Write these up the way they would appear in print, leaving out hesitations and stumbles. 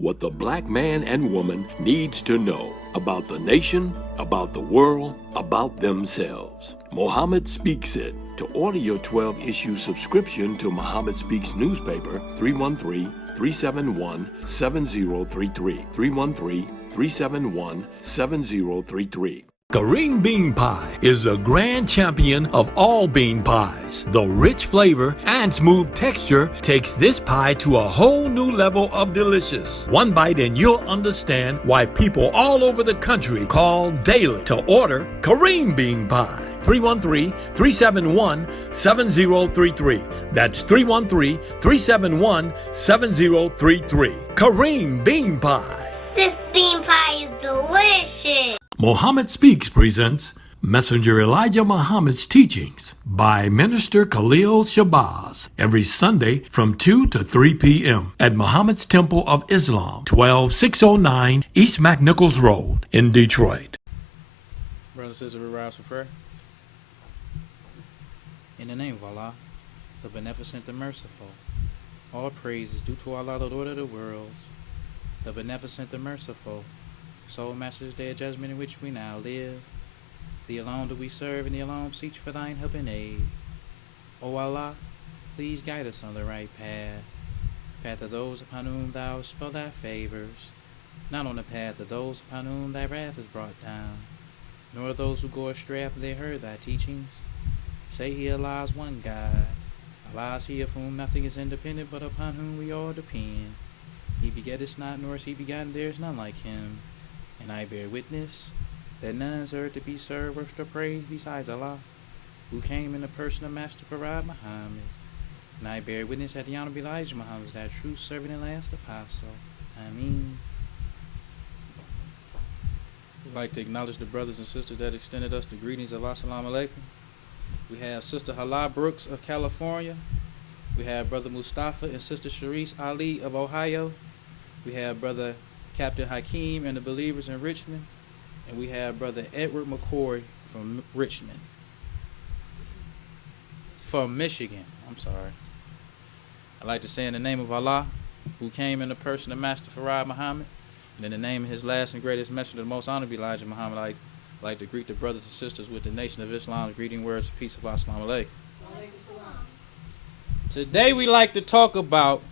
what the black man and woman needs to know about the nation, about the world, about themselves. Muhammad Speaks It. To order your 12-issue subscription to Muhammad Speaks newspaper, 313-371-7033. 313-371-7033. Kareem Bean Pie is the grand champion of all bean pies. The rich flavor and smooth texture takes this pie to a whole new level of delicious. One bite and you'll understand why people all over the country call daily to order Kareem Bean Pie. 313-371-7033. That's 313-371-7033. Kareem Bean Pie. This bean pie is delicious. Muhammad Speaks presents Messenger Elijah Muhammad's Teachings by Minister Khalil Shabazz every Sunday from 2 to 3 p.m. at Muhammad's Temple of Islam, 12609 East McNichols Road in Detroit. Brothers and sisters, we rise for prayer. In the name of Allah, the Beneficent, the Merciful, all praise is due to Allah, the Lord of the worlds, the Beneficent, the Merciful, Sole Master's Day of Judgment in which we now live. Thee alone do we serve, and Thee alone seek for Thine help and aid. O Allah, please guide us on the right path of those upon whom Thou bestow Thy favors, not on the path of those upon whom Thy wrath is brought down, nor those who go astray after they heard Thy teachings. Say He, Allah is one God. Allah is He of whom nothing is independent, but upon whom we all depend. He begetteth not, nor is He begotten, there is none like Him. And I bear witness that none is heard to be served, worship, or praised besides Allah, who came in the person of Master Farad Muhammad. And I bear witness that the Honorable Elijah Muhammad is that true servant and last apostle. Ameen. We'd like to acknowledge the brothers and sisters that extended us the greetings of Assalamu alaikum. We have Sister Hala Brooks of California. We have Brother Mustafa and Sister Sharice Ali of Ohio. We have Brother Captain Hakeem and the Believers in Richmond. And we have Brother Edward McCoy from Richmond. From Michigan, I'm sorry. I'd like to say in the name of Allah, who came in the person of Master Farad Muhammad, and in the name of his last and greatest messenger, the most honorable Elijah Muhammad, I'd like to greet the brothers and sisters with the Nation of Islam, greeting words of peace of Assalamu alaikum. Today we like to talk about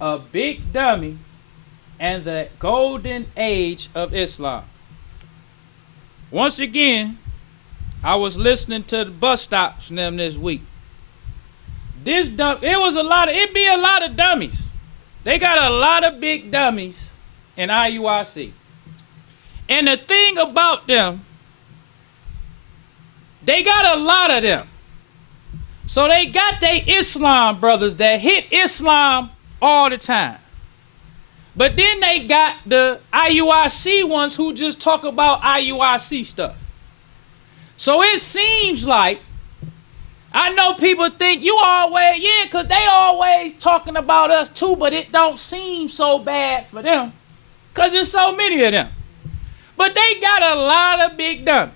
a big dummy and the golden age of Islam. Once again, I was listening to the bus stops and them this week. It'd be a lot of dummies. They got a lot of big dummies in IUIC. And the thing about them, they got a lot of them. So they got their Islam brothers that hit Islam all the time. But then they got the IUIC ones who just talk about IUIC stuff. So it seems like, I know people think because they always talking about us too, but it don't seem so bad for them because there's so many of them. But they got a lot of big dummies.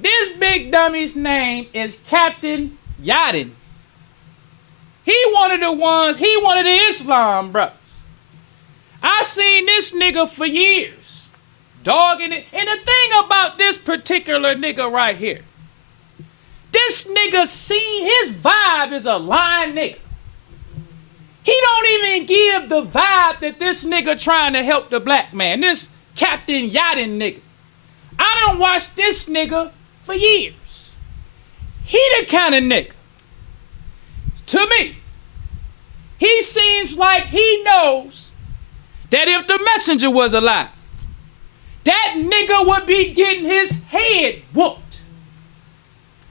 This big dummy's name is Captain Yadin. He one of the Islam brothers. I seen this nigga for years, dogging it. And the thing about this particular nigga right here, this nigga his vibe is a lying nigga. He don't even give the vibe that this nigga trying to help the black man. This Captain Yadin nigga. I done watched this nigga for years. He the kind of nigga, to me, he seems like he knows that if the messenger was alive, that nigga would be getting his head whooped.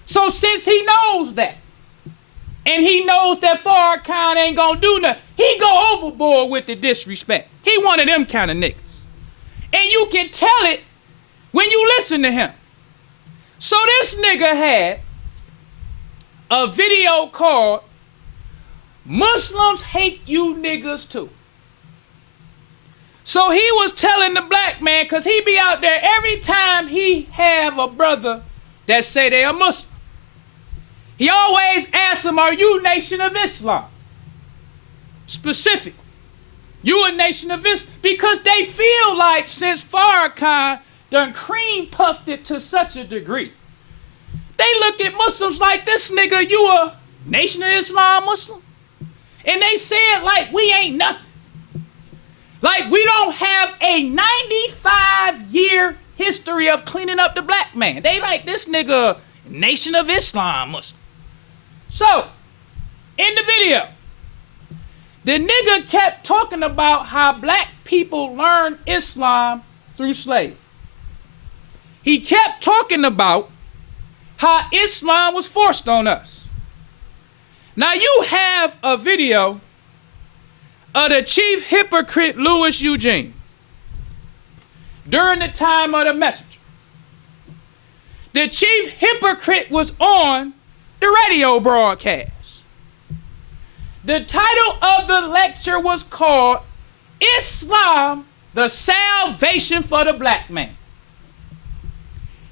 So since he knows that, and he knows that Farrakhan ain't gonna do nothing, he go overboard with the disrespect. He one of them kind of niggas. And you can tell it when you listen to him. So this nigga had a video called Muslims Hate You Niggas Too. So he was telling the black man, because he be out there every time he have a brother that say they are Muslim. He always asks them, are you Nation of Islam? Specifically. You a nation of Islam. Because they feel like since Farrakhan done cream puffed it to such a degree, they look at Muslims like, this nigga, you a nation of Islam Muslim? And they said like we ain't nothing. Like we don't have a 95-year history of cleaning up the black man. They like this nigga nation of Islam Muslim. So, in the video, the nigga kept talking about how black people learned Islam through slavery. He kept talking about how Islam was forced on us. Now you have a video of the chief hypocrite Louis Eugene during the time of the messenger. The chief hypocrite was on the radio broadcast. The title of the lecture was called Islam, the Salvation for the Black Man.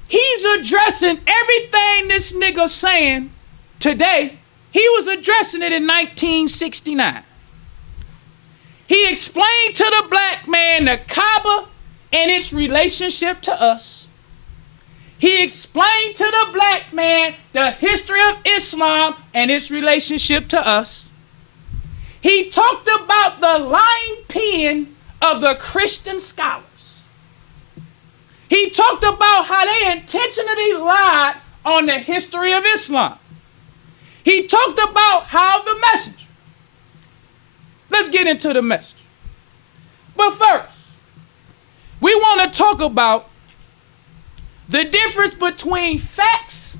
He's addressing everything this nigga saying today. He was addressing it in 1969. He explained to the black man the Kaaba and its relationship to us. He explained to the black man the history of Islam and its relationship to us. He talked about the lying pen of the Christian scholars. He talked about how they intentionally lied on the history of Islam. He talked about how the messenger. Let's get into the message. But first, we want to talk about the difference between facts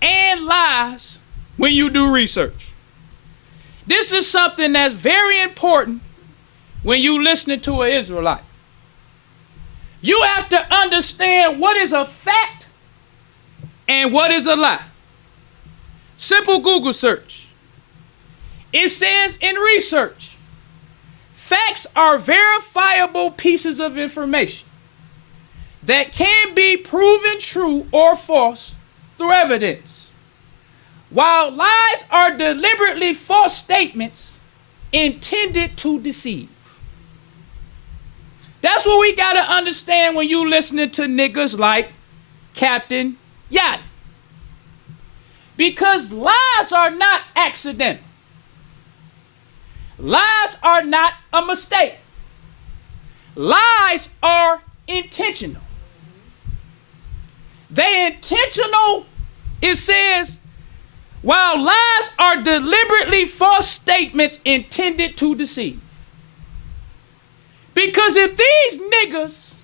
and lies when you do research. This is something that's very important when you listening to an Israelite. You have to understand what is a fact and what is a lie. Simple Google search. It says in research, facts are verifiable pieces of information that can be proven true or false through evidence, while lies are deliberately false statements intended to deceive. That's what we gotta understand when you listening to niggas like Captain Yachty. Because lies are not accidental. Lies are not a mistake. Lies are intentional. They intentional, it says, while lies are deliberately false statements intended to deceive. Because if these niggas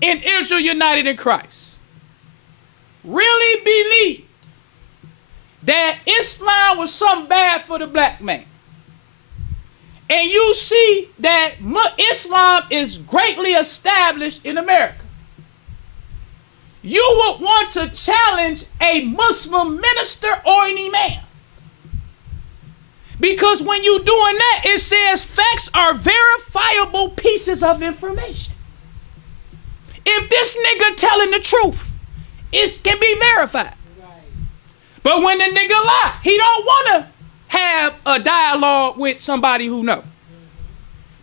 in Israel United in Christ really believed that Islam was something bad for the black man, and you see that Islam is greatly established in America, you would want to challenge a Muslim minister or an imam. Because when you're doing that, it says facts are verifiable pieces of information. If this nigga telling the truth, it can be verified. Right. But when the nigga lie, he don't want to have a dialogue with somebody who know.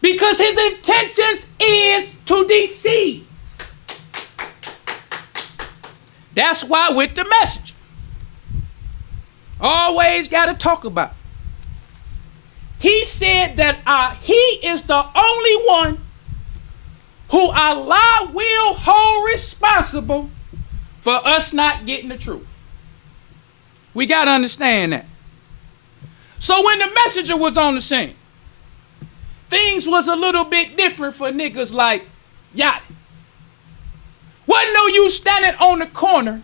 Because his intentions is to deceive. That's why with the messenger, always got to talk about it. He said that he is the only one who Allah will hold responsible for us not getting the truth. We got to understand that. So when the messenger was on the scene, things was a little bit different for niggas like Yachty. Wasn't no you standing on the corner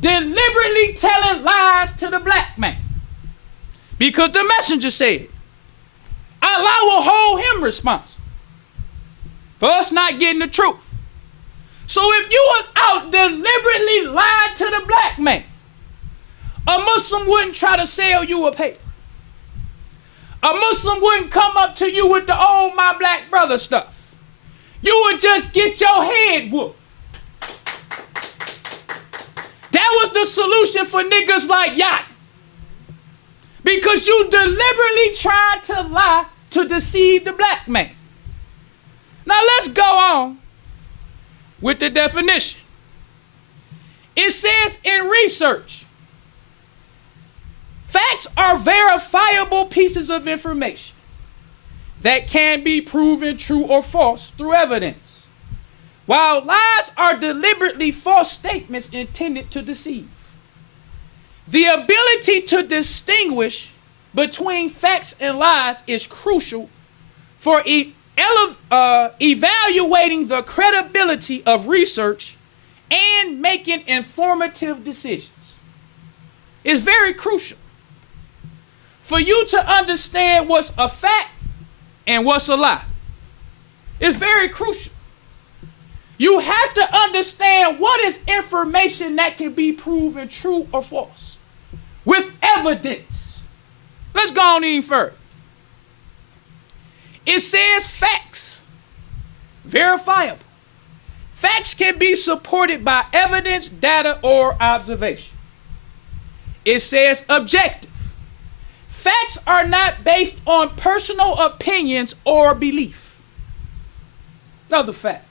deliberately telling lies to the black man. Because the messenger said, Allah will hold him responsible for us not getting the truth. So if you was out deliberately lying to the black man, a Muslim wouldn't try to sell you a paper. A Muslim wouldn't come up to you with the old my black brother stuff. You would just get your head whooped. That was the solution for niggas like Yachty. Because you deliberately tried to lie to deceive the black man. Now let's go on with the definition. It says in research, facts are verifiable pieces of information that can be proven true or false through evidence, while lies are deliberately false statements intended to deceive. The ability to distinguish between facts and lies is crucial for evaluating the credibility of research and making informative decisions. It's very crucial for you to understand what's a fact and what's a lie. It's very crucial. You have to understand what is information that can be proven true or false with evidence. Let's go on even further. It says facts, verifiable. Facts can be supported by evidence, data, or observation. It says objective. Facts are not based on personal opinions or belief. Another fact.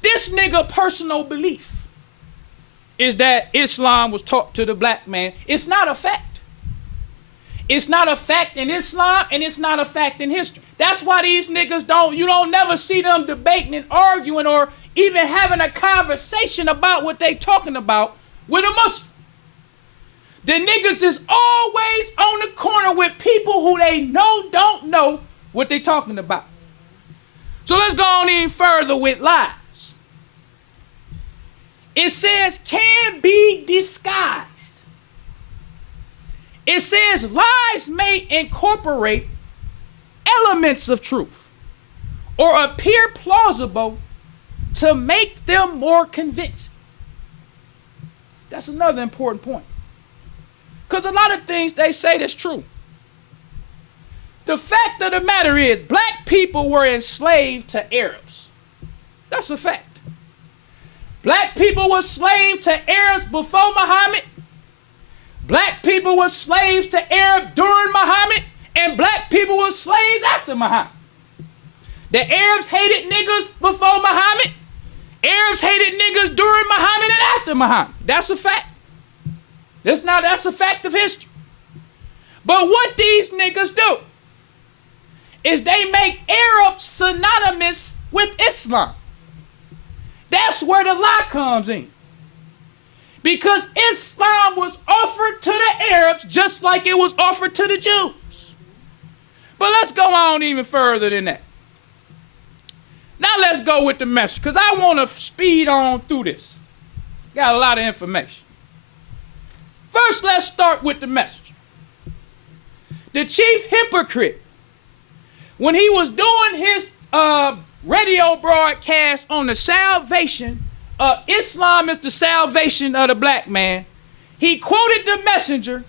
This nigga personal belief is that Islam was taught to the black man. It's not a fact. It's not a fact in Islam, and it's not a fact in history. That's why these niggas you don't never see them debating and arguing or even having a conversation about what they talking about with a Muslim. The niggas is always on the corner with people who they don't know what they talking about. So let's go on even further with lies. It says can be disguised. It says lies may incorporate elements of truth or appear plausible to make them more convincing. That's another important point. Because a lot of things they say that's true. The fact of the matter is black people were enslaved to Arabs. That's a fact. Black people were slaves to Arabs before Muhammad. Black people were slaves to Arab during Muhammad, and black people were slaves after Muhammad. The Arabs hated niggas before Muhammad. Arabs hated niggas during Muhammad and after Muhammad. That's a fact. That's a fact of history. But what these niggas do is they make Arab synonymous with Islam. That's where the lie comes in. Because Islam was offered to the Arabs just like it was offered to the Jews. But let's go on even further than that. Now let's go with the message, because I want to speed on through this. Got a lot of information. First, let's start with the message. The chief hypocrite, when he was doing his radio broadcast on the salvation, Islam is the salvation of the black man, he quoted the messenger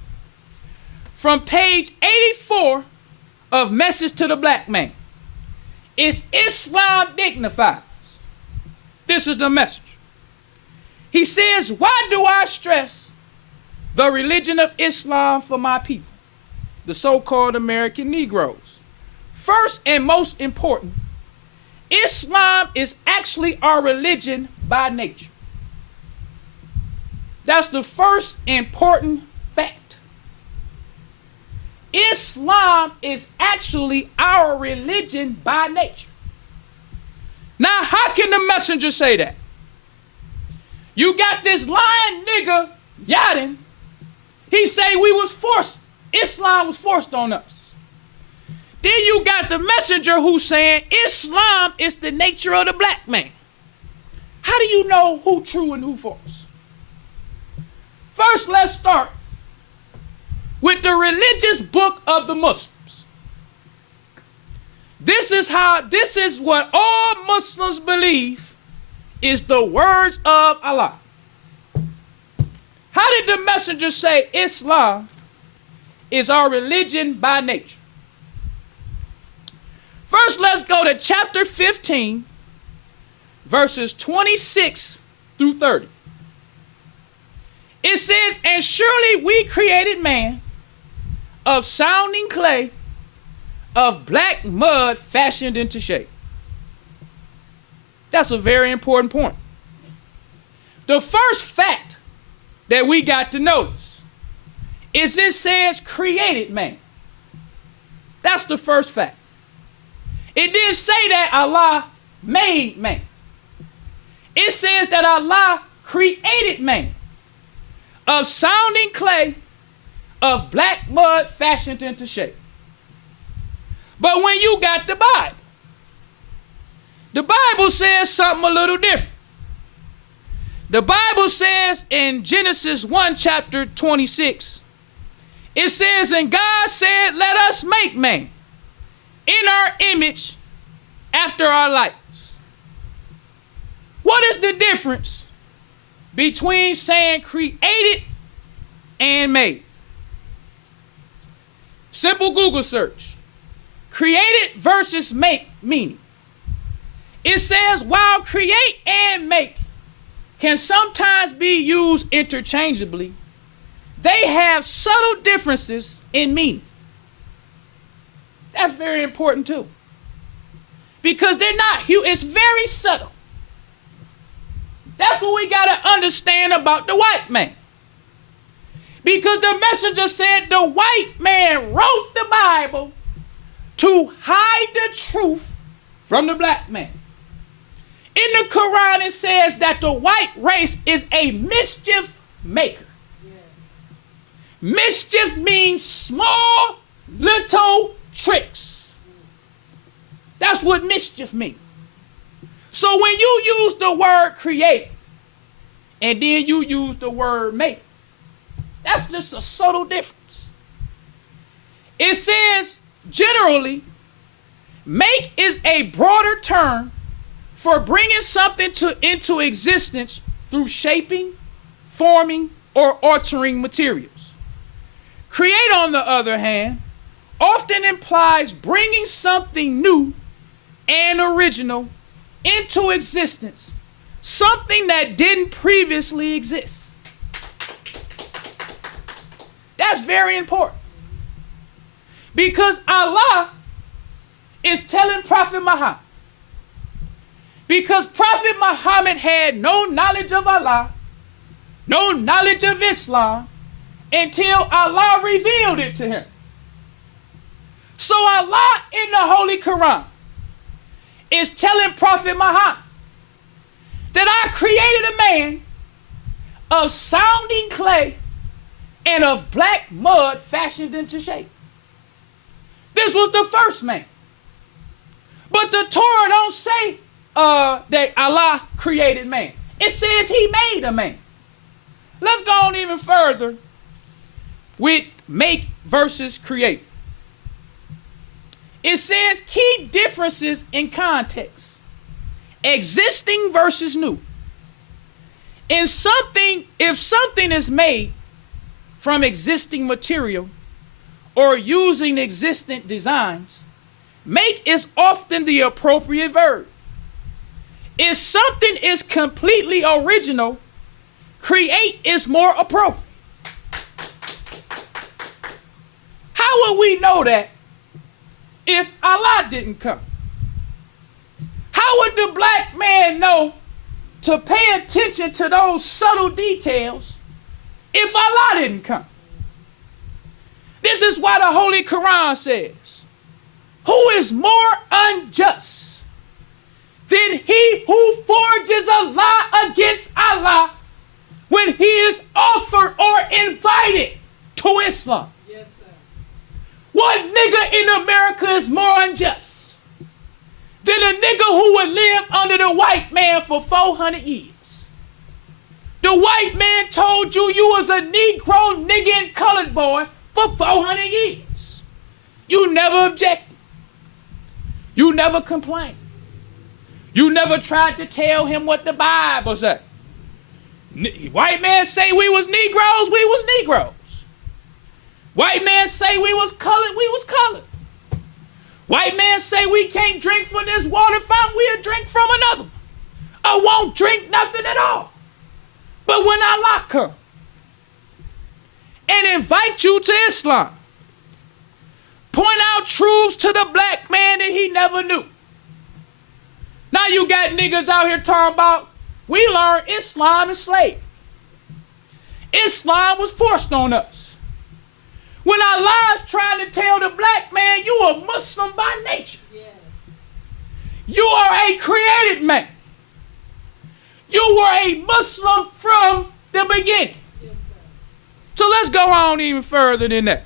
from page 84 of Message to the Black Man. Is Islam dignifies? This is the message. He says, why do I stress the religion of Islam for my people, the so-called American Negroes? First and most important, Islam is actually our religion by nature. That's the first important fact. Islam is actually our religion by nature. Now, how can the messenger say that? You got this lying nigga, Yadin. He say Islam was forced on us. Then you got the messenger who's saying Islam is the nature of the black man. How do you know who true and who false? First, let's start with the religious book of the Muslims. This is what all Muslims believe is the words of Allah. How did the messenger say Islam is our religion by nature? First, let's go to chapter 15, verses 26 through 30. It says, and surely we created man of sounding clay, of black mud fashioned into shape. That's a very important point. The first fact that we got to notice is it says created man. That's the first fact. It didn't say that Allah made man. It says that Allah created man of sounding clay, of black mud fashioned into shape. But when you got the Bible says something a little different. The Bible says in Genesis 1 chapter 26, it says, and God said, let us make man in our image after our likeness. What is the difference between saying created and made? Simple Google search. Created versus make meaning. It says while create and make can sometimes be used interchangeably, they have subtle differences in meaning. That's very important too. Because they're not huge, it's very subtle. That's what we got to understand about the white man. Because the messenger said the white man wrote the Bible to hide the truth from the black man. In the Quran, it says that the white race is a mischief maker. Yes. Mischief means small, little tricks. That's what mischief means. So when you use the word create, and then you use the word make, that's just a subtle difference. It says, generally, make is a broader term for bringing something into existence through shaping, forming, or altering materials. Create, on the other hand, often implies bringing something new and original into existence, something that didn't previously exist. That's very important. Because Allah is telling Prophet Muhammad, because Prophet Muhammad had no knowledge of Allah, no knowledge of Islam, until Allah revealed it to him. So Allah in the Holy Quran is telling Prophet Muhammad that I created a man of sounding clay and of black mud fashioned into shape. This was the first man. But the Torah don't say that Allah created man. It says he made a man. Let's go on even further with make versus create. It says key differences in context. Existing versus new. If something is made from existing material or using existing designs, make is often the appropriate verb. If something is completely original, create is more appropriate. How would we know that if Allah didn't come? How would the black man know to pay attention to those subtle details if Allah didn't come? This is why the Holy Quran says, who is more unjust than he who forges a lie against Allah when he is offered or invited to Islam? Yes, sir. What nigga in America is more unjust than a nigga who would live under the white man for 400 years? The white man told you you was a Negro, nigga, and colored boy for 400 years. You never objected. You never complained. You never tried to tell him what the Bible said. White man say we was Negroes, we was Negroes. White man say we was colored, we was colored. White man say we can't drink from this water fountain, we'll drink from another one. I won't drink nothing at all. But when Allah come and invite you to Islam, point out truths to the black man that he never knew. Now you got niggas out here talking about, we learned Islam is slave. Islam was forced on us. When Allah's trying to tell the black man, you are Muslim by nature. Yes. You are a created man. You were a Muslim from the beginning. Yes, so let's go on even further than that.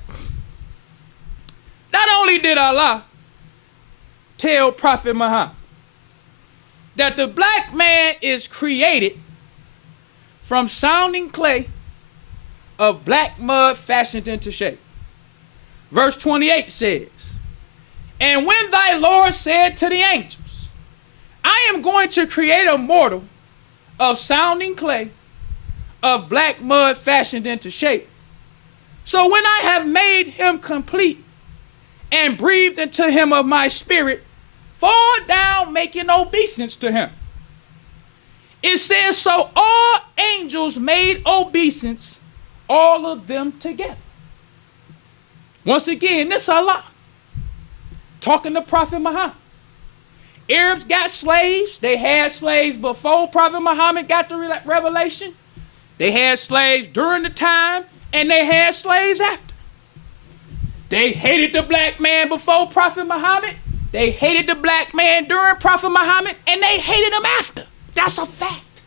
Not only did Allah tell Prophet Muhammad that the black man is created from sounding clay of black mud fashioned into shape. Verse 28 says, and when thy Lord said to the angels, I am going to create a mortal of sounding clay of black mud fashioned into shape. So when I have made him complete and breathed into him of my spirit, fall down making obeisance to him. It says, so all angels made obeisance, all of them together. Once again, this Allah talking to Prophet Muhammad. Arabs got slaves. They had slaves before Prophet Muhammad got the revelation. They had slaves during the time, and they had slaves after. They hated the black man before Prophet Muhammad. They hated the black man during Prophet Muhammad, and they hated him after. That's a fact.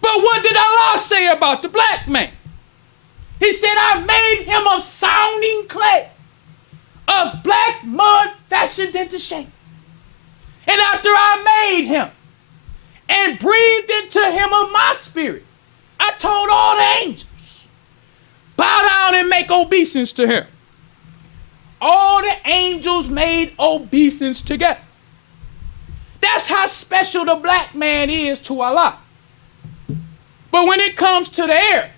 But what did Allah say about the black man? He said, I made him of sounding clay, of black mud fashioned into shape. And after I made him and breathed into him of my spirit, I told all the angels, bow down and make obeisance to him. All the angels made obeisance together. That's how special the black man is to Allah. But when it comes to the Arab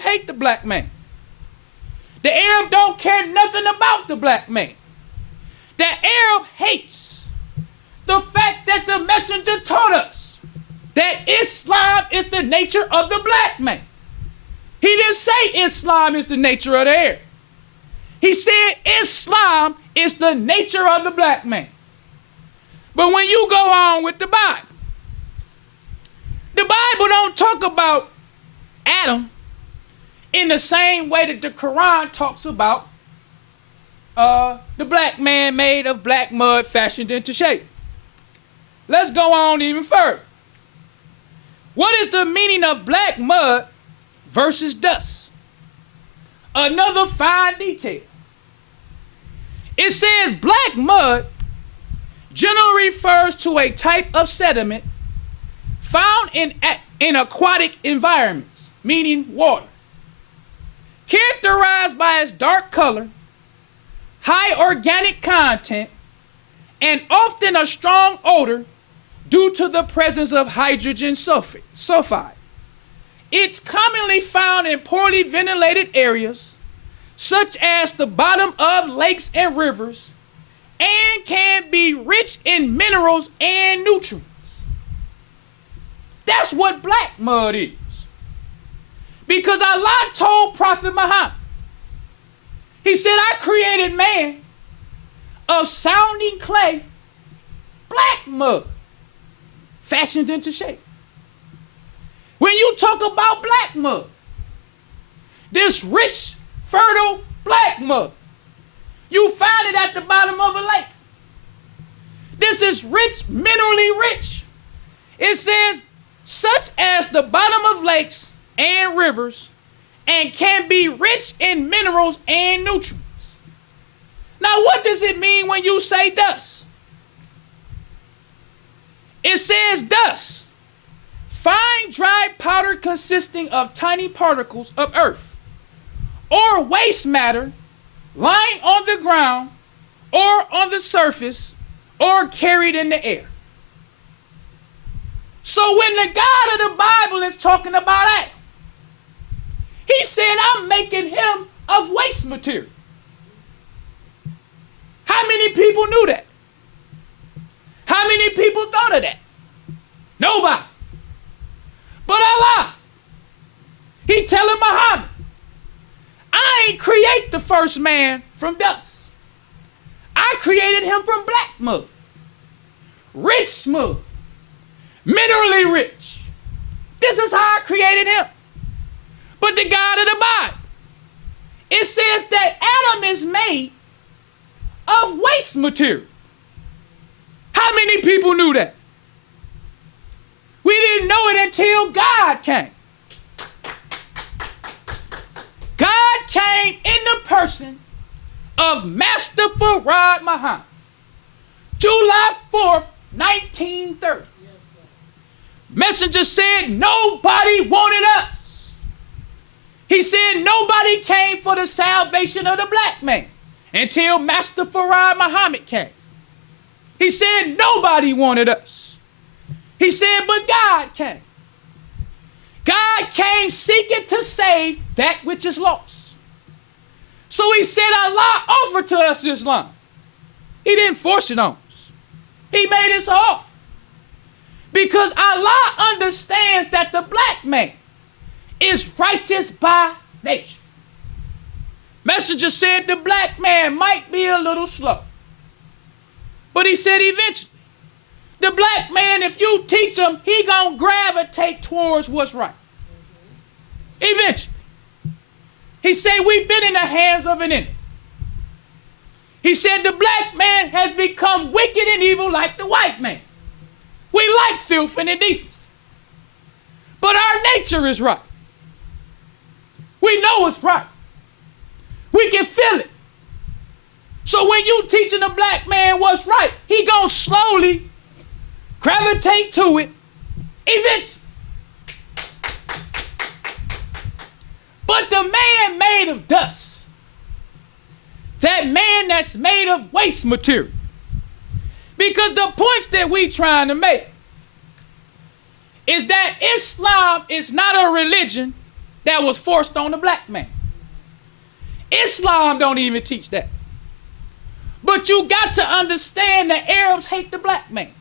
hate the black man. The Arab don't care nothing about the black man. The Arab hates the fact that the messenger taught us that Islam is the nature of the black man. He didn't say Islam is the nature of the Arab. He said Islam is the nature of the black man. But when you go on with the Bible don't talk about Adam in the same way that the Quran talks about the black man made of black mud fashioned into shape. Let's go on even further. What is the meaning of black mud versus dust? Another fine detail. It says black mud generally refers to a type of sediment found in aquatic environments, meaning water, characterized by its dark color, high organic content, and often a strong odor due to the presence of hydrogen sulfide. It's commonly found in poorly ventilated areas, such as the bottom of lakes and rivers, and can be rich in minerals and nutrients. That's what black mud is. Because Allah told Prophet Muhammad, he said, I created man of sounding clay, black mud, fashioned into shape. When you talk about black mud, this rich, fertile black mud, you find it at the bottom of a lake. This is rich, minerally rich. It says, such as the bottom of lakes and rivers, and can be rich in minerals and nutrients. Now, what does it mean when you say dust? It says dust, fine dry powder consisting of tiny particles of earth or waste matter lying on the ground or on the surface or carried in the air. So when the God of the Bible is talking about Adam, he said, I'm making him of waste material. How many people knew that? How many people thought of that? Nobody. But Allah, he telling Muhammad, I ain't create the first man from dust. I created him from black mud, rich mud, minerally rich. This is how I created him. But the God of the Bible, it says that Adam is made of waste material. How many people knew that? We didn't know it until God came. God came in the person of Master Farad Muhammad, July 4th, 1930. Messenger said nobody wanted us. He said nobody came for the salvation of the black man until Master Farad Muhammad came. He said nobody wanted us. He said, but God came. God came seeking to save that which is lost. So he said Allah offered to us Islam. He didn't force it on us. He made us offer. Because Allah understands that the black man is righteous by nature. Messenger said the black man might be a little slow. But he said eventually, the black man, if you teach him, he gonna gravitate towards what's right. Eventually. He said we've been in the hands of an enemy. He said the black man has become wicked and evil like the white man. We like filth and indecency. But our nature is right. We know it's right. We can feel it. So when you teaching the black man what's right, he gonna slowly gravitate to it eventually. But the man made of dust, that man that's made of waste material, because the points that we trying to make is that Islam is not a religion that was forced on the black man. Islam don't even teach that. But you got to understand that Arabs hate the black man.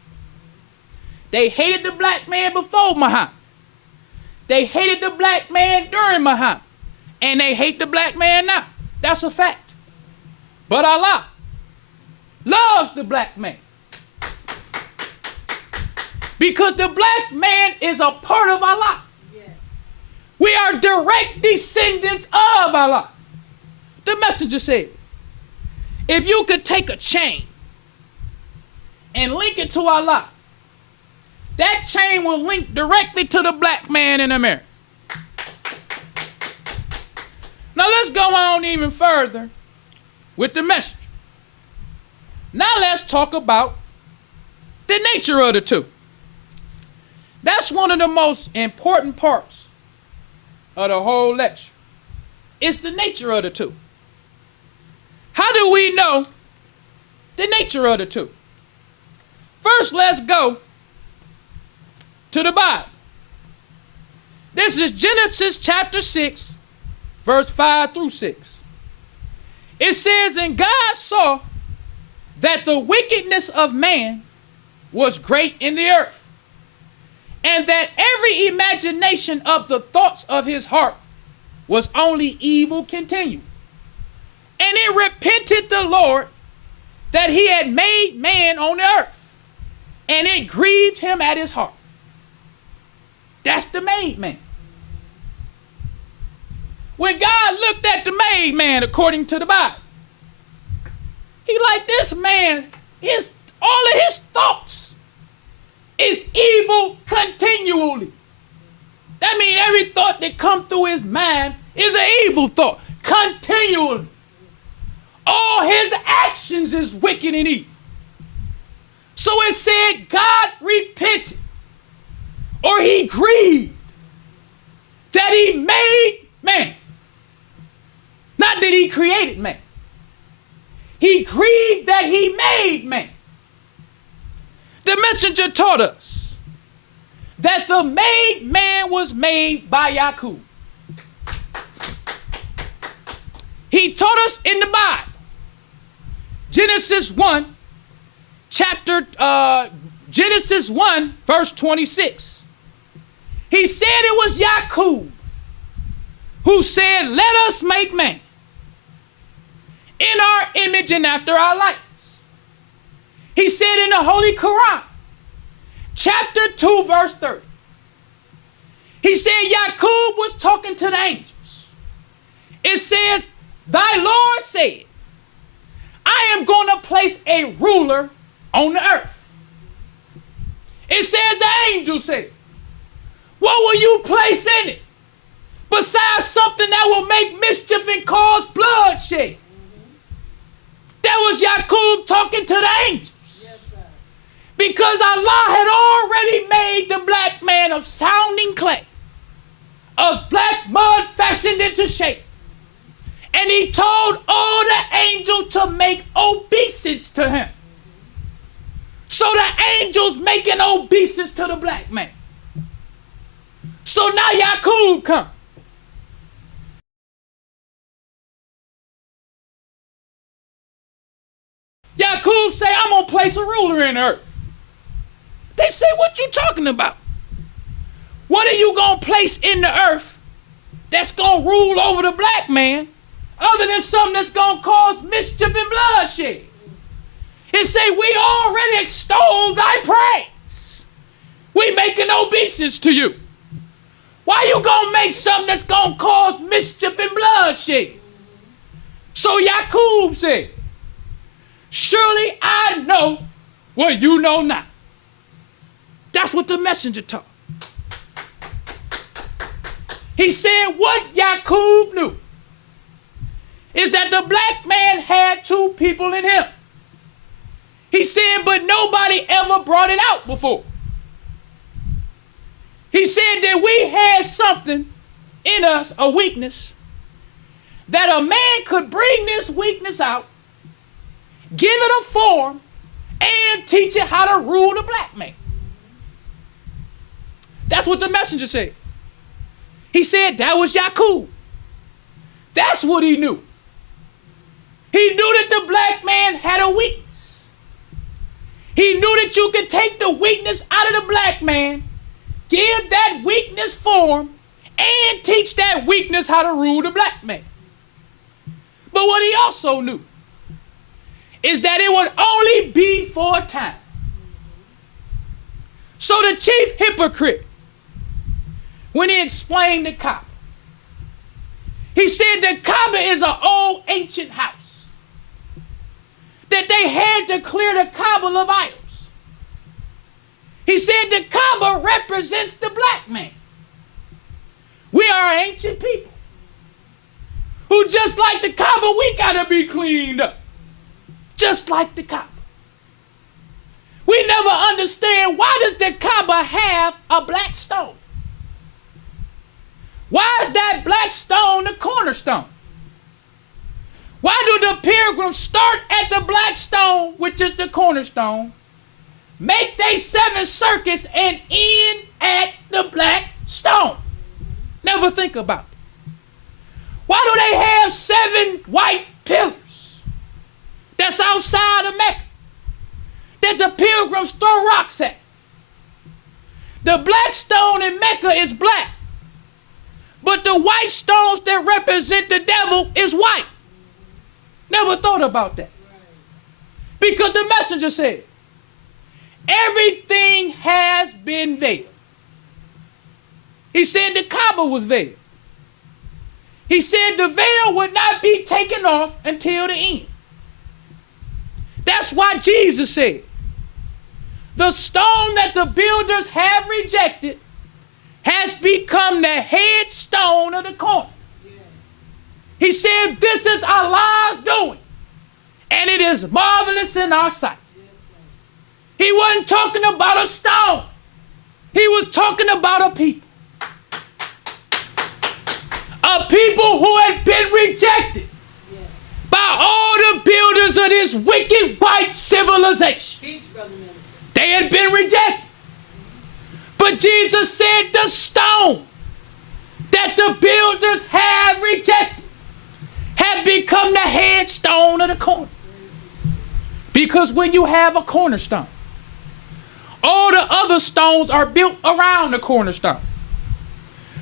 They hated the black man before Muhammad. They hated the black man during Muhammad. And they hate the black man now. That's a fact. But Allah loves the black man. Because the black man is a part of Allah. Yes. We are direct descendants of Allah. The messenger said, if you could take a chain and link it to Allah, that chain will link directly to the black man in America. Now let's go on even further with the message. Now let's talk about the nature of the two. That's one of the most important parts of the whole lecture. It's the nature of the two. How do we know the nature of the two? First, let's go to the Bible. This is Genesis chapter 6, verse 5 through 6. It says, and God saw that the wickedness of man was great in the earth, and that every imagination of the thoughts of his heart was only evil continued. And it repented the Lord that he had made man on the earth, and it grieved him at his heart. That's the made man. When God looked at the made man, according to the Bible, he like, this man, all of his thoughts is evil continually. That means every thought that comes through his mind is an evil thought, continually. All his actions is wicked and evil. So it said God repented, or he grieved that he made man. Not that he created man. He grieved that he made man. The messenger taught us that the made man was made by Yaqub. He taught us in the Bible, Genesis 1, Genesis 1, verse 26. He said it was Yaqub who said, let us make man in our image and after our likeness. He said in the Holy Quran, chapter 2, verse 30. He said, Yaqub was talking to the angels. It says, thy Lord said, I am going to place a ruler on the earth. It says the angel said, what will you place in it besides something that will make mischief and cause bloodshed? That was Yaqub talking to the angels. Yes, sir. Because Allah had already made the black man of sounding clay, of black mud fashioned into shape. And he told all the angels to make obeisance to him. So the angels making obeisance to the black man. So now Yaqub come. Yaqub say, I'm going to place a ruler in the earth. They say, what you talking about? What are you going to place in the earth that's going to rule over the black man other than something that's going to cause mischief and bloodshed? It say, we already extol thy praise. We making obeisance to you. Why you going to make something that's going to cause mischief and bloodshed? So Yaqub said, surely I know what you know not. That's what the messenger taught. He said what Yaqub knew is that the black man had two people in him. He said, but nobody ever brought it out before. He said that we had something in us, a weakness, that a man could bring this weakness out, give it a form, and teach it how to rule the black man. That's what the messenger said. He said that was Yaqub. That's what he knew. He knew that the black man had a weakness. He knew that you could take the weakness out of the black man, give that weakness form, and teach that weakness how to rule the black man. But what he also knew is that it would only be for a time. So the chief hypocrite, when he explained the Kaaba, he said the Kaaba is an old ancient house, that they had to clear the Kaaba of idols. He said the Kaaba represents the black man. We are ancient people who, just like the Kaaba, we gotta be cleaned up. Just like the Kaaba. We never understand, why does the Kaaba have a black stone? Why is that black stone the cornerstone? Why do the pilgrims start at the black stone, which is the cornerstone, make they 7 circuits and end at the black stone? Never think about it. Why do they have 7 white pillars that's outside of Mecca that the pilgrims throw rocks at? The black stone in Mecca is black, but the white stones that represent the devil is white. Never thought about that. Because the messenger said, everything has been veiled. He said the Kaaba was veiled. He said the veil would not be taken off until the end. That's why Jesus said, the stone that the builders have rejected has become the headstone of the corner. He said, this is Allah's doing, and it is marvelous in our sight. He wasn't talking about a stone. He was talking about a people. A people who had been rejected by all the builders of this wicked white civilization. They had been rejected. But Jesus said the stone that the builders have rejected have become the headstone of the corner. Because when you have a cornerstone, all the other stones are built around the cornerstone.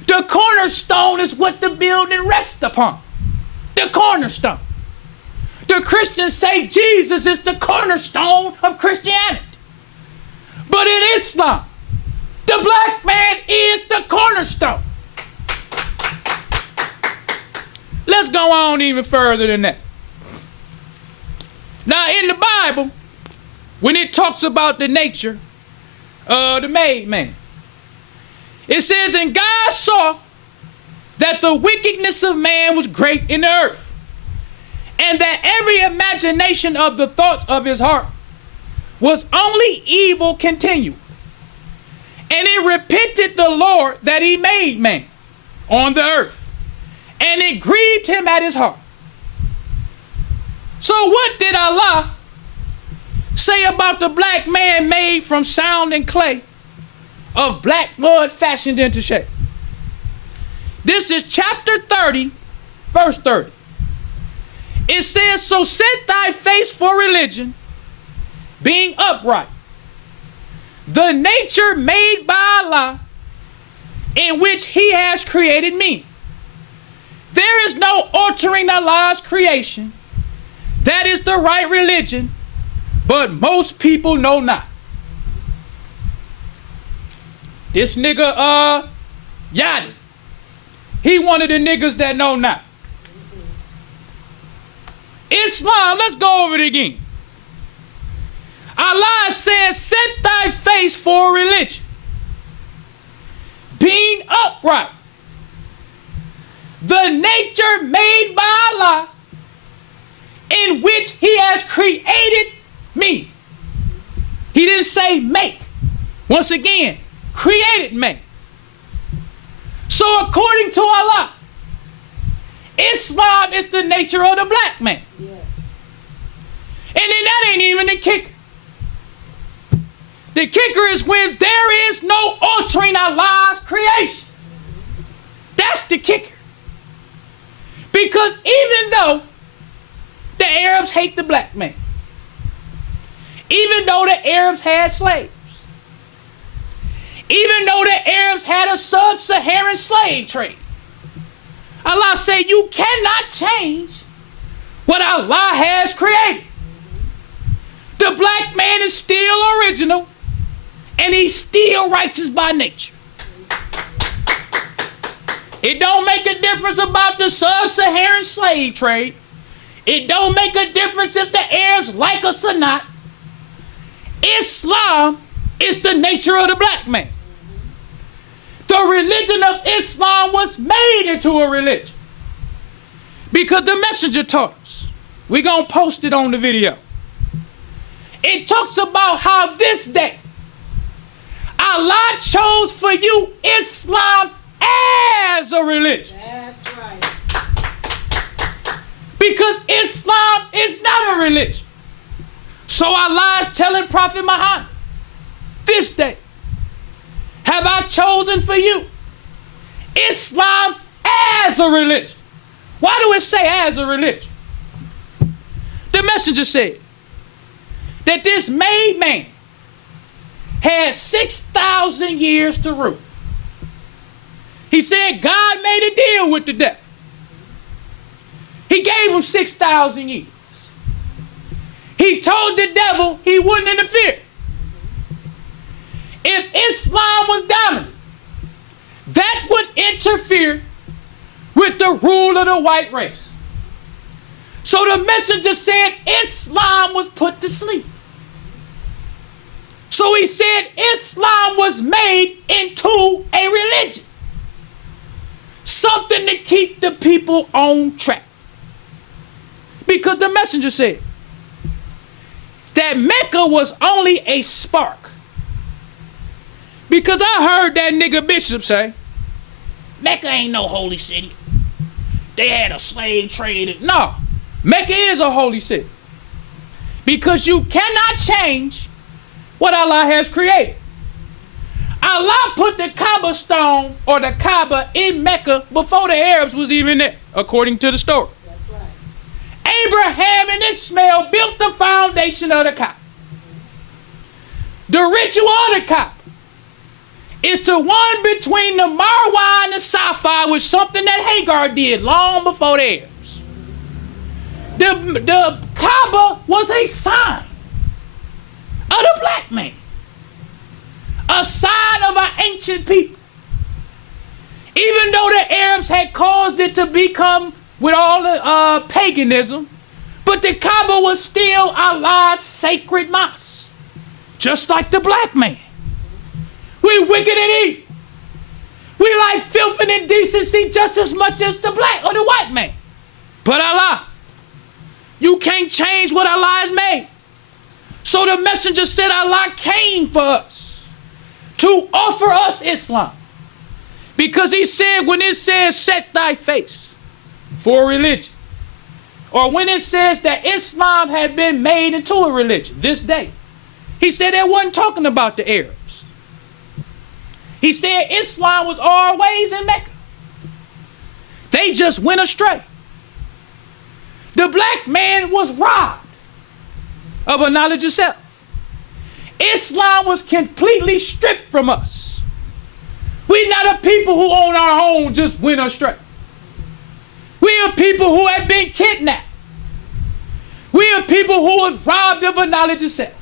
The cornerstone is what the building rests upon. The cornerstone. The Christians say Jesus is the cornerstone of Christianity. But in Islam, the black man is the cornerstone. Let's go on even further than that. Now in the Bible, when it talks about the nature of the made man, it says, and God saw that the wickedness of man was great in the earth, and that every imagination of the thoughts of his heart was only evil continual. And it repented the Lord that he made man on the earth, and it grieved him at his heart. So what did Allah say about the black man made from sound and clay, of black mud fashioned into shape? This is chapter 30, verse 30. It says, so set thy face for religion, being upright, the nature made by Allah, in which he has created me. There is no altering Allah's creation. That is the right religion, but most people know not. This nigga, Yadi, he one of the niggas that know not. Islam, let's go over it again. Allah says, set thy face for religion, being upright, the nature made by Allah, in which he has created me. He didn't say make. Once again, created me. So according to Allah, Islam is the nature of the black man. Yes. And then that ain't even the kicker. The kicker is when there is no altering Allah's creation. That's the kicker. Because even though the Arabs hate the black man, even though the Arabs had slaves, even though the Arabs had a sub-Saharan slave trade, Allah said you cannot change what Allah has created. The black man is still original, and he's still righteous by nature. It don't make a difference about the sub-Saharan slave trade. It don't make a difference if the Arabs like us or not. Islam is the nature of the black man. The religion of Islam was made into a religion because the messenger taught us. We're going to post it on the video. It talks about how this day Allah chose for you Islam as a religion. That's right. Because Islam is not a religion. So Allah is telling Prophet Muhammad, this day have I chosen for you Islam as a religion. Why do it say as a religion? The messenger said that this made man had 6,000 years to rule. He said God made a deal with the devil. He gave him 6,000 years. He told the devil he wouldn't interfere. If Islam was dominant, that would interfere with the rule of the white race. So the messenger said Islam was put to sleep. So he said Islam was made into a religion. Something to keep the people on track. Because the messenger said that Mecca was only a spark. Because I heard that nigga Bishop say, Mecca ain't no holy city. They had a slave trade. No, Mecca is a holy city. Because you cannot change what Allah has created. Allah put the Kaaba stone or the Kaaba in Mecca before the Arabs was even there, according to the story. That's right. Abraham and Ishmael built the foundation of the Kaaba. The ritual of the Kaaba is the one between the Marwa and the Safa, was something that Hagar did long before the Arabs. The Kaaba was a sign of the black man, a sign of our ancient people. Even though the Arabs had caused it to become with all the paganism, but the Kaaba was still Allah's sacred mosque, just like the black man. We wicked and evil. We like filth and indecency just as much as the black or the white man. But Allah, you can't change what Allah has made. So the messenger said Allah came for us to offer us Islam. Because he said when it says set thy face for a religion, or when it says that Islam had been made into a religion this day, he said it wasn't talking about the Arabs. He said Islam was always in Mecca. They just went astray. The black man was robbed of a knowledge of self. Islam was completely stripped from us. We not a people who on our own just went astray. We are people who have been kidnapped. We are people who was robbed of a knowledge of self.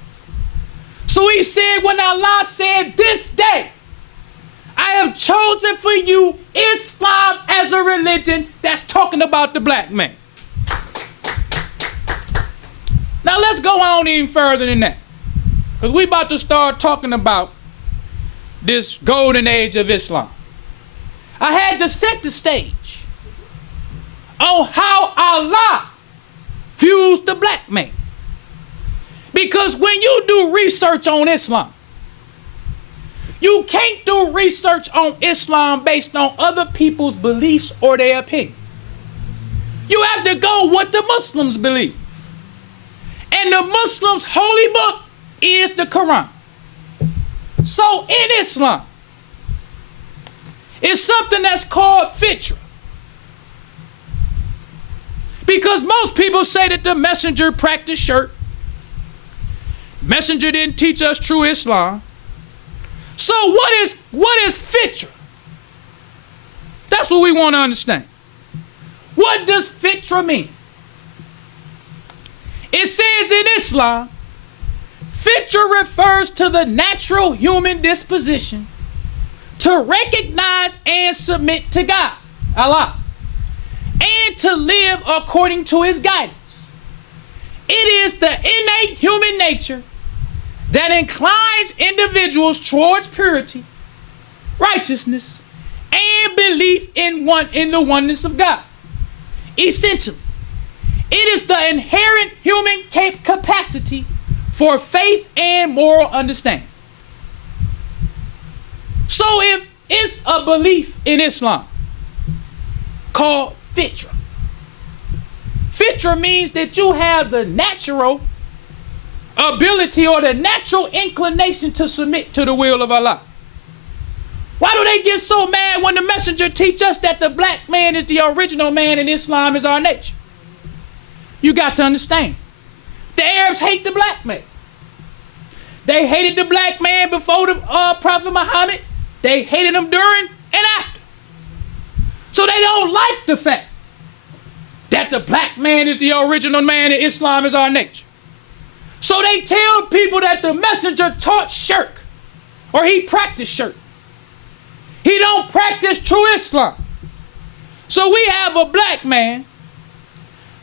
So he said when Allah said this day, I have chosen for you Islam as a religion, that's talking about the black man. Now let's go on even further than that, because we about to start talking about this golden age of Islam. I had to set the stage on how Allah views the black man. Because when you do research on Islam, you can't do research on Islam based on other people's beliefs or their opinion. You have to go what the Muslims believe. And the Muslims' holy book is the Quran. So in Islam, it's something that's called fitra. Because most people say that the messenger practiced shirk. Messenger didn't teach us true Islam. So what is fitra? That's what we want to understand. What does fitra mean? It says in Islam, fitra refers to the natural human disposition to recognize and submit to God, Allah, and to live according to his guidance. It is the innate human nature that inclines individuals towards purity, righteousness, and belief in the oneness of God. Essentially, it is the inherent human capacity for faith and moral understanding. So if it's a belief in Islam called fitra, fitra means that you have the natural ability or the natural inclination to submit to the will of Allah. Why do they get so mad when the messenger teach us that the black man is the original man and Islam is our nature? You got to understand. The Arabs hate the black man. They hated the black man before the Prophet Muhammad. They hated him during and after. So they don't like the fact that the black man is the original man and Islam is our nature. So they tell people that the messenger taught shirk, or he practiced shirk. He don't practice true Islam. So we have a black man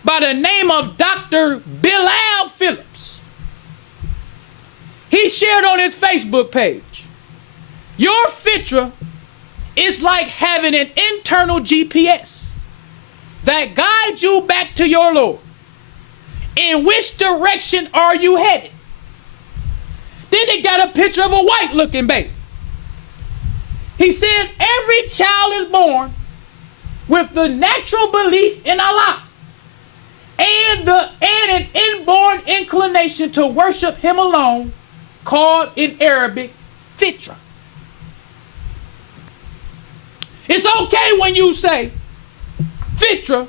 by the name of Dr. Bilal Phillips. He shared on his Facebook page, your fitra is like having an internal GPS that guides you back to your Lord. In which direction are you headed? Then they got a picture of a white looking baby. He says every child is born with the natural belief in Allah and an inborn inclination to worship him alone, called in Arabic fitra. It's okay when you say fitra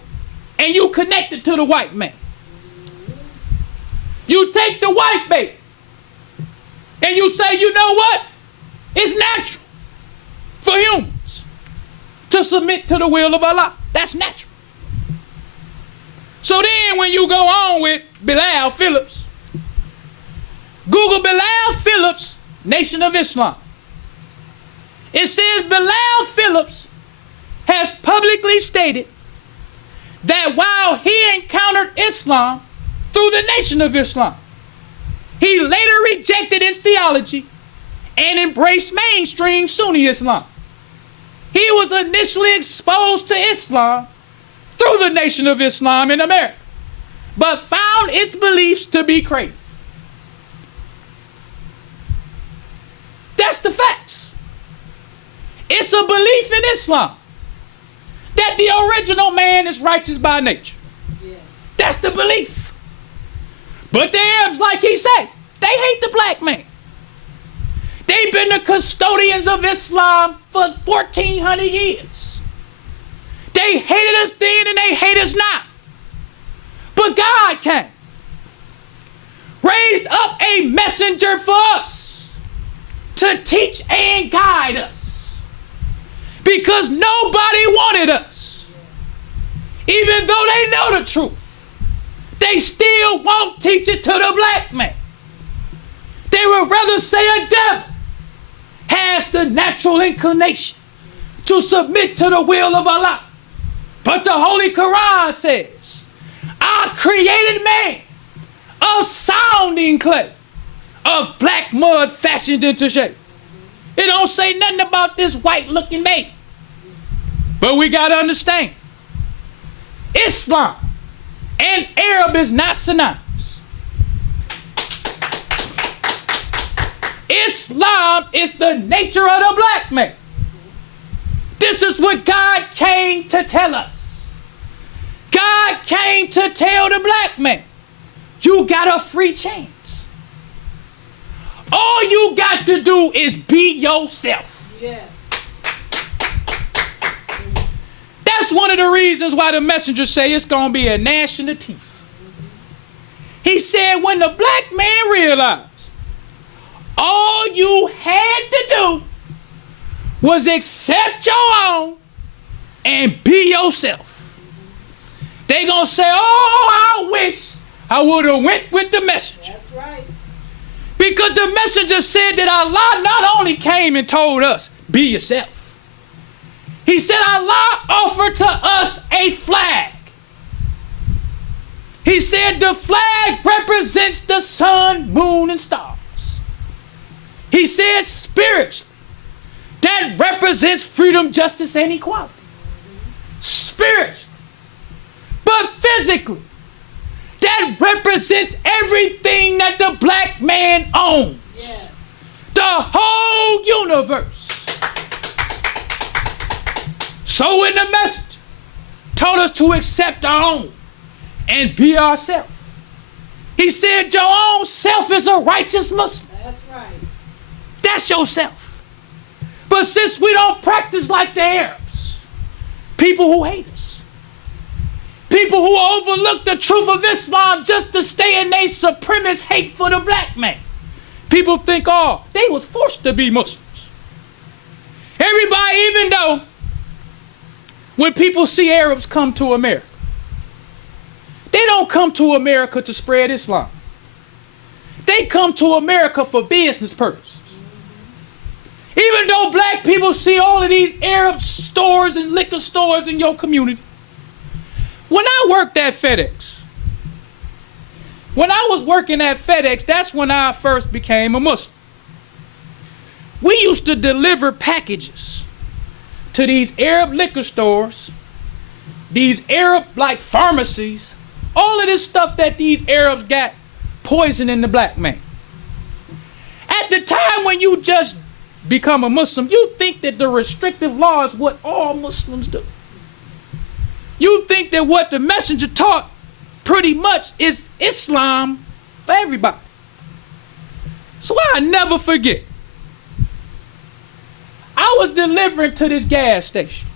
and you connect it to the white man. You take the white baby and you say, you know what? It's natural for humans to submit to the will of Allah. That's natural. So then when you go on with Bilal Phillips, Google Bilal Phillips, Nation of Islam. It says Bilal Phillips has publicly stated that while he encountered Islam through the Nation of Islam, he later rejected its theology and embraced mainstream Sunni Islam. He was initially exposed to Islam through the Nation of Islam in America, but found its beliefs to be crazy. That's the facts. It's a belief in Islam that the original man is righteous by nature. Yeah. That's the belief. But the Arabs, like he said, they hate the black man. They've been the custodians of Islam for 1,400 years. They hated us then and they hate us now. But God came, raised up a messenger for us to teach and guide us. Because nobody wanted us. Even though they know the truth, they still won't teach it to the black man. They would rather say a devil has the natural inclination to submit to the will of Allah. But the Holy Quran says, I created man of sounding clay, of black mud fashioned into shape. It don't say nothing about this white looking man. But we got to understand, Islam and Arab is not synonymous. Islam is the nature of the black man. This is what God came to tell us. God came to tell the black man, you got a free chance. All you got to do is be yourself. Yes. That's one of the reasons why the messengers say it's going to be a gnashing of teeth. He said when the black man realized all you had to do was accept your own and be yourself. They gonna say, oh, I wish I would have went with the messenger. That's right. Because the messenger said that Allah not only came and told us, be yourself. He said Allah offered to us a flag. He said the flag represents the sun, moon, and stars. He said spiritually, that represents freedom, justice, and equality. Spiritually. But physically, that represents everything that the black man owns. Yes. The whole universe. So when the message told us to accept our own and be ourselves, he said your own self is a righteous Muslim. That's right. That's yourself. But since we don't practice like the Arabs, people who hate us, people who overlook the truth of Islam just to stay in their supremacist hate for the black man, people think, oh, they was forced to be Muslims. Everybody, even though when people see Arabs come to America, they don't come to America to spread Islam. They come to America for business purposes. Even though black people see all of these Arab stores and liquor stores in your community. When I worked at FedEx, when I was working at FedEx, that's when I first became a Muslim. We used to deliver packages to these Arab liquor stores, these Arab-like pharmacies, all of this stuff that these Arabs got poisoning the black man. At the time when you just become a Muslim, you think that the restrictive law is what all Muslims do. You think that what the messenger taught pretty much is Islam for everybody. So I'll never forget. I was delivering to this gas station.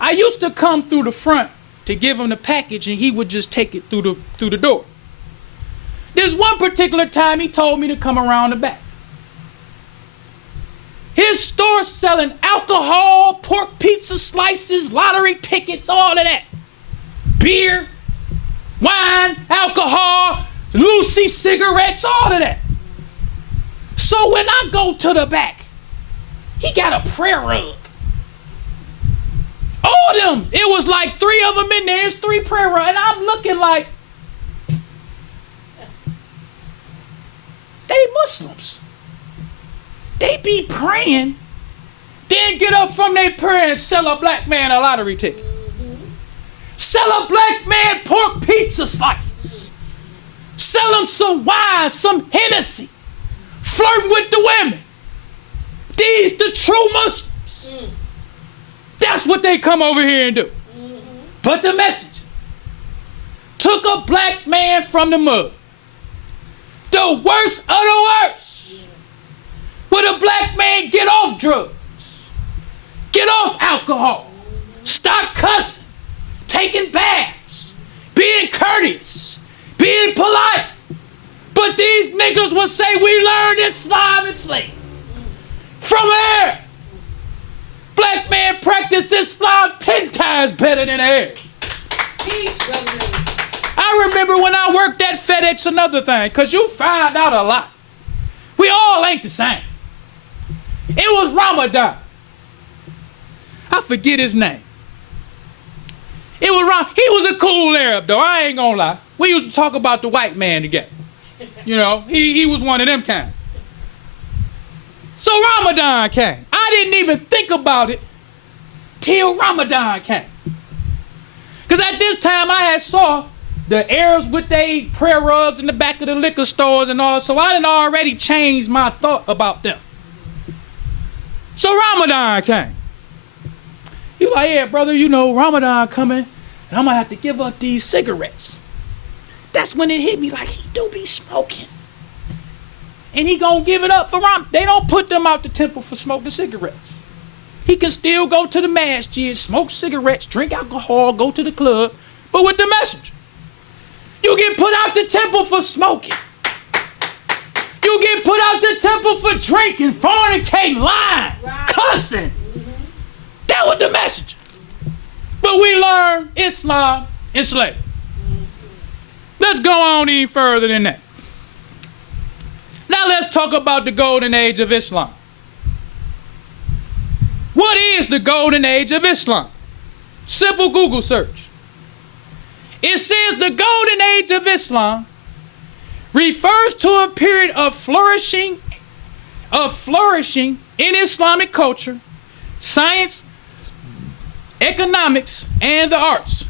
I used to come through the front to give him the package and he would just take it through the door. There's one particular time he told me to come around the back. His store selling alcohol, pork pizza slices, lottery tickets, all of that. beer, wine, alcohol, Lucy cigarettes, all of that. So when I go to the back, he got a prayer rug. All of them, it was like 3 of them in there. It's 3 prayer rugs. And I'm looking like, they Muslims. They be praying, then get up from their prayer and sell a black man a lottery ticket. Sell a black man pork pizza slices. Sell him some wine, some Hennessy. Flirt with the women. These the true Muslims. That's what they come over here and do. But the message took a black man from the mud. The worst of the worst. Would a black man get off drugs? Get off alcohol? Stop cussing? Taking baths? Being courteous? Being polite? But these niggas will say we learned Islam and slave. From there. Black man practice Islam 10 times better than air. I remember when I worked at FedEx, another thing, because you find out a lot. We all ain't the same. It was Ramadan. I forget his name. It was he was a cool Arab though, I ain't gonna lie. We used to talk about the white man together. You know, he was one of them kind. So Ramadan came. I didn't even think about it till Ramadan came. Because at this time I had saw the Arabs with their prayer rugs in the back of the liquor stores and all, so I done already changed my thought about them. So Ramadan came. You like, yeah, brother, you know, Ramadan coming, and I'm gonna have to give up these cigarettes. That's when it hit me like, he do be smoking. And he gonna give it up for Ramadan. They don't put them out the temple for smoking cigarettes. He can still go to the masjid, smoke cigarettes, drink alcohol, go to the club, but with the message. You get put out the temple for smoking. You get put out the temple for drinking, fornicating, lying, cussing. That was the message. But we learn Islam and slavery. Let's go on even further than that. Now let's talk about the golden age of Islam. What is the golden age of Islam? Simple Google search. It says the golden age of Islam refers to a period of flourishing in Islamic culture, science, economics, and the arts,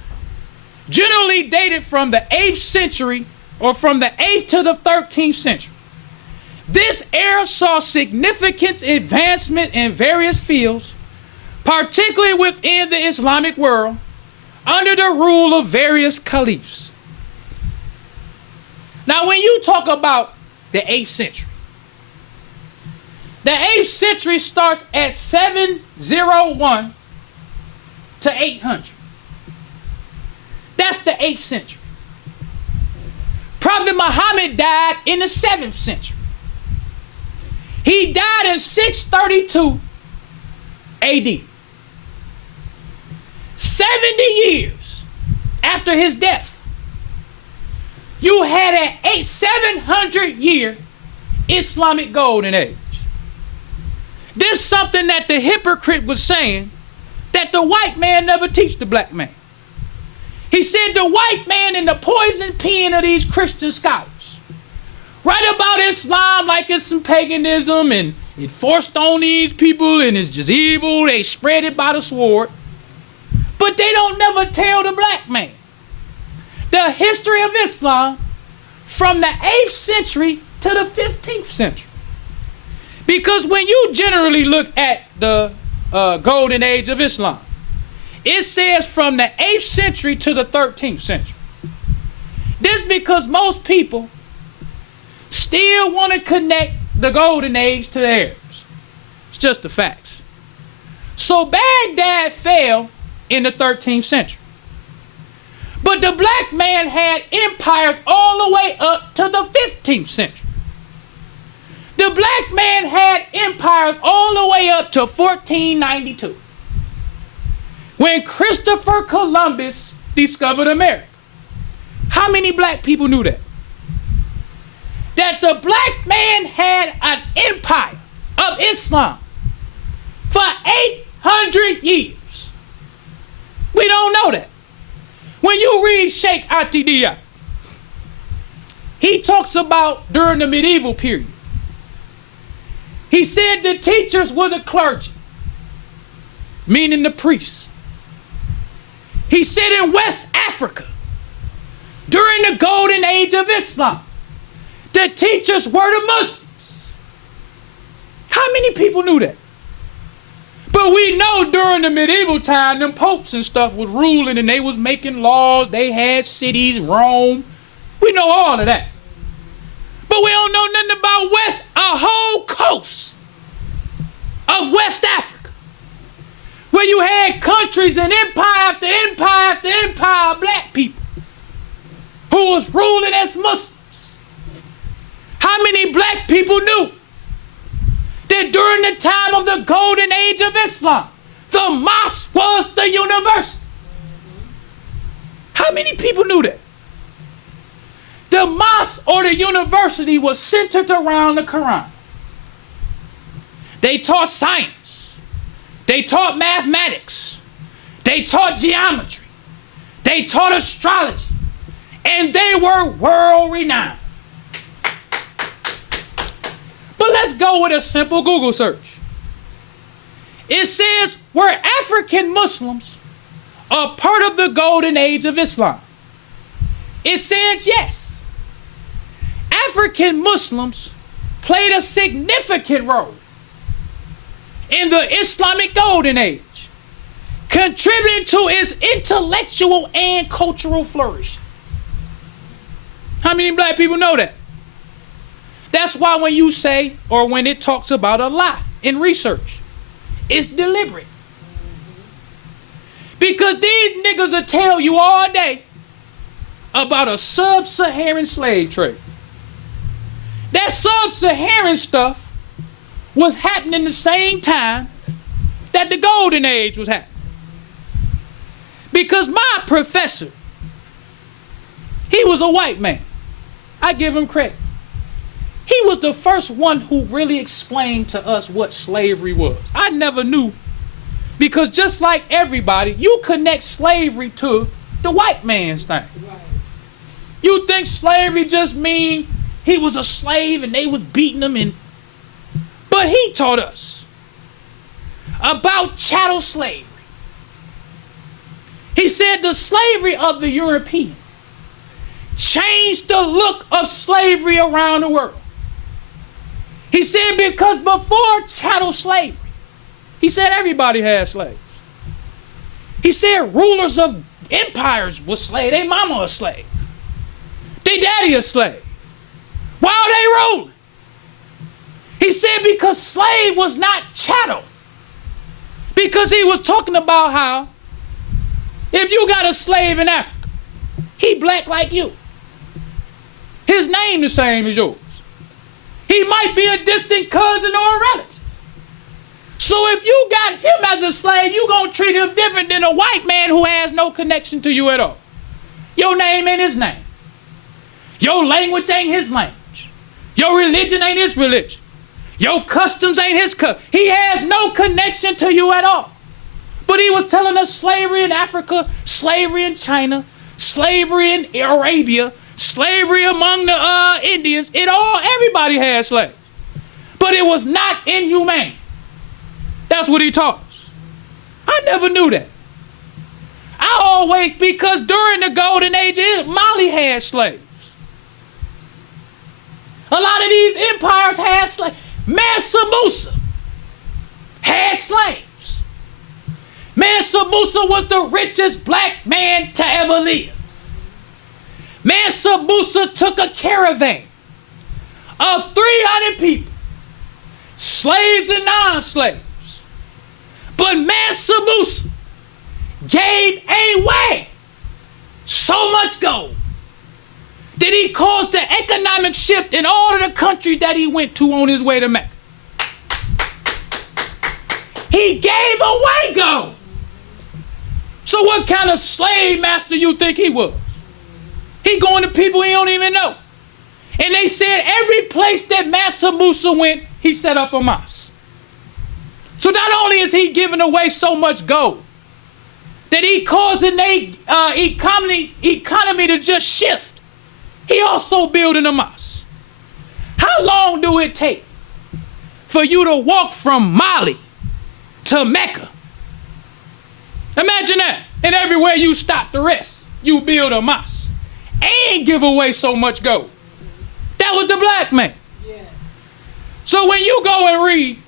generally dated from the 8th century or from the 8th to the 13th century. This era saw significant advancement in various fields, particularly within the Islamic world, under the rule of various caliphs. Now, when you talk about the 8th century, the 8th century starts at 701 to 800. That's the 8th century. Prophet Muhammad died in the 7th century. He died in 632 AD. 70 years after his death, you had an 700-year Islamic golden age. This is something that the hypocrite was saying that the white man never teach the black man. He said the white man in the poison pen of these Christian scholars write about Islam like it's some paganism and it forced on these people and it's just evil. They spread it by the sword. But they don't never tell the black man the history of Islam from the 8th century to the 15th century. Because when you generally look at the golden age of Islam, it says from the 8th century to the 13th century. This because most people still want to connect the golden age to the Arabs. It's just the facts. So Baghdad fell in the 13th century. But the black man had empires all the way up to the 15th century. The black man had empires all the way up to 1492. When Christopher Columbus discovered America. How many black people knew that? That the black man had an empire of Islam for 800 years. We don't know that. When you read Sheikh Atidiya, he talks about during the medieval period. He said the teachers were the clergy, meaning the priests. He said in West Africa, during the golden age of Islam, the teachers were the Muslims. How many people knew that? But we know during the medieval time, them popes and stuff was ruling and they was making laws. They had cities, Rome. We know all of that. But we don't know nothing about a whole coast of West Africa, where you had countries and empire after empire after empire of black people who was ruling as Muslims. How many black people knew that during the time of the golden age of Islam, the mosque was the university? How many people knew that? The mosque or the university was centered around the Quran. They taught science. They taught mathematics. They taught geometry. They taught astrology. And they were world renowned. But let's go with a simple Google search. It says, were African Muslims a part of the golden age of Islam? It says yes. African Muslims played a significant role in the Islamic golden age, contributing to its intellectual and cultural flourish. How many black people know that? That's why when you say, or when it talks about a lie in research, it's deliberate. Because these niggas will tell you all day about a sub-Saharan slave trade. That sub-Saharan stuff was happening the same time that the golden age was happening. Because my professor, he was a white man. I give him credit. He was the first one who really explained to us what slavery was. I never knew, because just like everybody, you connect slavery to the white man's thing. You think slavery just mean he was a slave and they was beating him, but he taught us about chattel slavery. He said the slavery of the European changed the look of slavery around the world. He said because before chattel slavery, he said everybody had slaves. He said rulers of empires were slaves. Their mama a slave. Their daddy a slave. While they rolling. He said because slave was not chattel. Because he was talking about how if you got a slave in Africa, he black like you. His name the same as yours. He might be a distant cousin or a relative. So if you got him as a slave, you gonna treat him different than a white man who has no connection to you at all. Your name ain't his name. Your language ain't his language. Your religion ain't his religion. Your customs ain't his customs. He has no connection to you at all. But he was telling us slavery in Africa, slavery in China, slavery in Arabia, slavery among the Indians. Everybody had slaves. But it was not inhumane. That's what he taught us. I never knew that. Because during the golden age, Mali had slaves. A lot of these empires had slaves. Mansa Musa had slaves. Mansa Musa was the richest black man to ever live. Mansa Musa took a caravan of 300 people, slaves and non-slaves. But Mansa Musa gave away so much gold that he caused an economic shift in all of the countries that he went to on his way to Mecca. He gave away gold So what kind of slave master you think he was? He going to people he don't even know. And they said every place that Mansa Musa went, he set up a mosque. So not only is he giving away so much gold, that he causing their economy to just shift, he also building a mosque. How long do it take for you to walk from Mali to Mecca? Imagine that. And everywhere you stop to rest, you build a mosque and give away so much gold. That was the black man. Yes. So when you go and read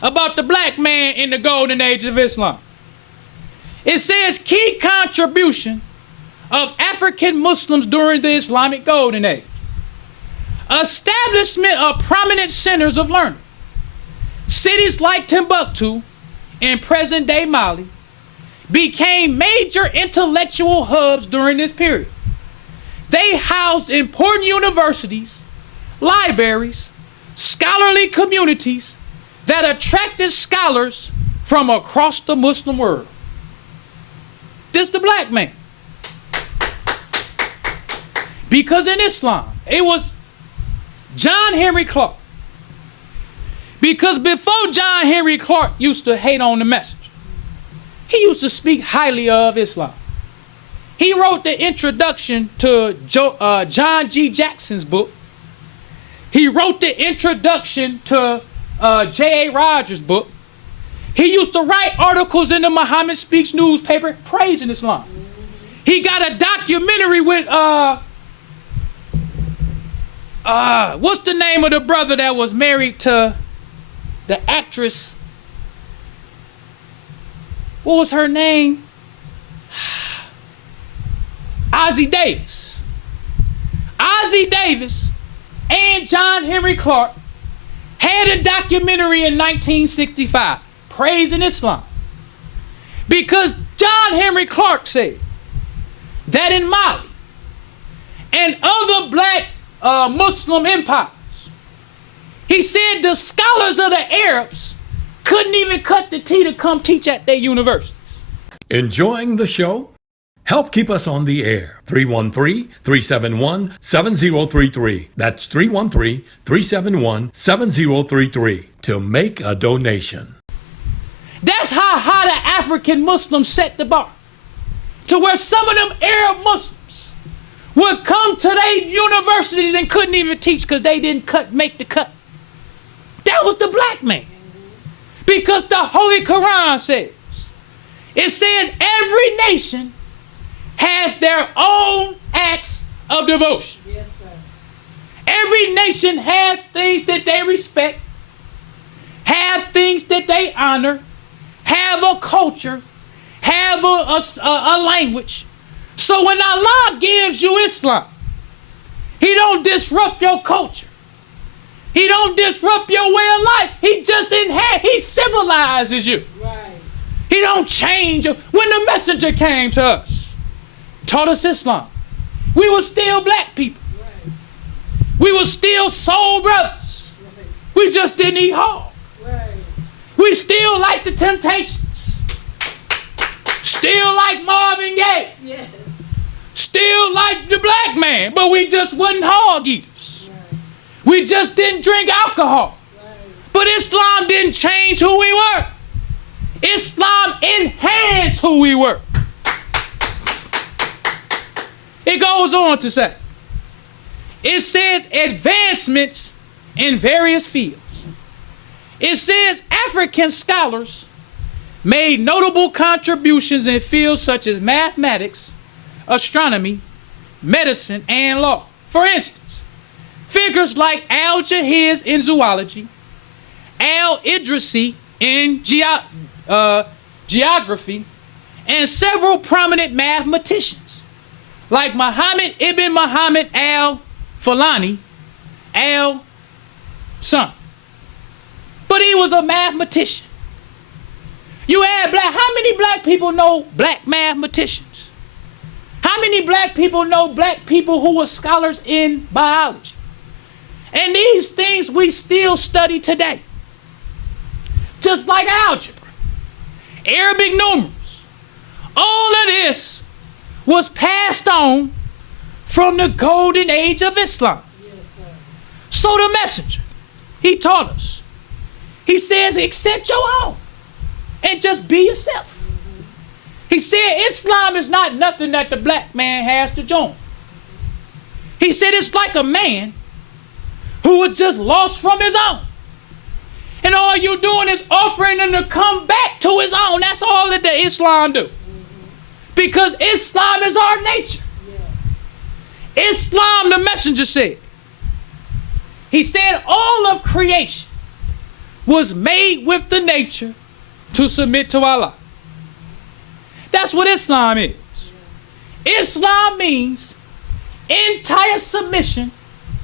about the black man in the golden age of Islam, it says key contribution of African Muslims during the Islamic golden age. Establishment of prominent centers of learning. Cities like Timbuktu in present-day Mali became major intellectual hubs during this period. They housed important universities, libraries, scholarly communities that attracted scholars from across the Muslim world. This the black man. Because in Islam, it was John Henry Clark. Because before John Henry Clark used to hate on the message, he used to speak highly of Islam. He wrote the introduction to John G. Jackson's book. He wrote the introduction to J.A. Rogers' book. He used to write articles in the Muhammad Speaks newspaper praising Islam. He got a documentary with, what's the name of the brother that was married to the actress? What was her name? Ossie Davis. Ossie Davis and John Henry Clark had a documentary in 1965 praising Islam. Because John Henry Clark said that in Mali and other black Muslim empires, he said the scholars of the Arabs couldn't even cut the tea to come teach at their universities. Enjoying the show? Help keep us on the air. 313-371-7033. That's 313-371-7033 to make a donation. That's how high the African Muslims set the bar. To where some of them Arab Muslims would come to their universities and couldn't even teach because they didn't make the cut. That was the black man. Because the Holy Quran says, it says every nation has their own acts of devotion. Yes, sir. Every nation has things that they respect, have things that they honor, have a culture, have a language. So when Allah gives you Islam, He don't disrupt your culture. He don't disrupt your way of life. He just He civilizes you. Right. He don't change you. When the messenger came to us, taught us Islam, we were still black people. Right. We were still soul brothers. Right. We just didn't eat hog. Right. We still like the Temptations. Still like Marvin Gaye. Yes. Still like the black man, but we just wasn't hog eaters. Right. We just didn't drink alcohol. Right. But Islam didn't change who we were. Islam enhanced who we were. It goes on to say, it says advancements in various fields. It says African scholars made notable contributions in fields such as mathematics, astronomy, medicine, and law. For instance, figures like Al-Jahiz in zoology, Al-Idrisi in geography, and several prominent mathematicians like Muhammad ibn Muhammad al-Fulani, al-Something. But he was a mathematician. You add how many black people know black mathematicians? How many black people know black people who were scholars in biology? And these things we still study today. Just like algebra, Arabic numerals, All of this was passed on from the golden age of Islam. Yes, sir. So the messenger, he taught us. He says, accept your own and just be yourself. He said, Islam is not nothing that the black man has to join. He said, it's like a man who was just lost from his own. And all you're doing is offering him to come back to his own. That's all that the Islam do. Because Islam is our nature. Yeah. Islam, the messenger said. He said all of creation was made with the nature to submit to Allah. That's what Islam is. Islam means entire submission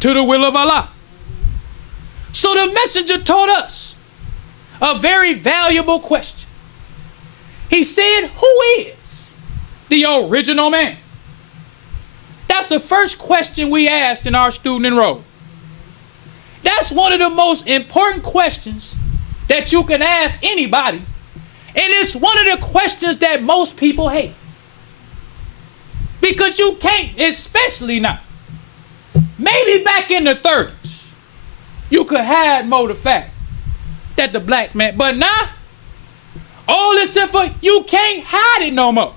to the will of Allah. So the messenger taught us a very valuable question. He said, who is the original man? That's the first question we asked in our student enrollment. That's one of the most important questions that you can ask anybody. And it's one of the questions that most people hate. Because you can't, especially now. Maybe back in the 30s, you could hide more the fact that the black man, but now, all this info, you can't hide it no more.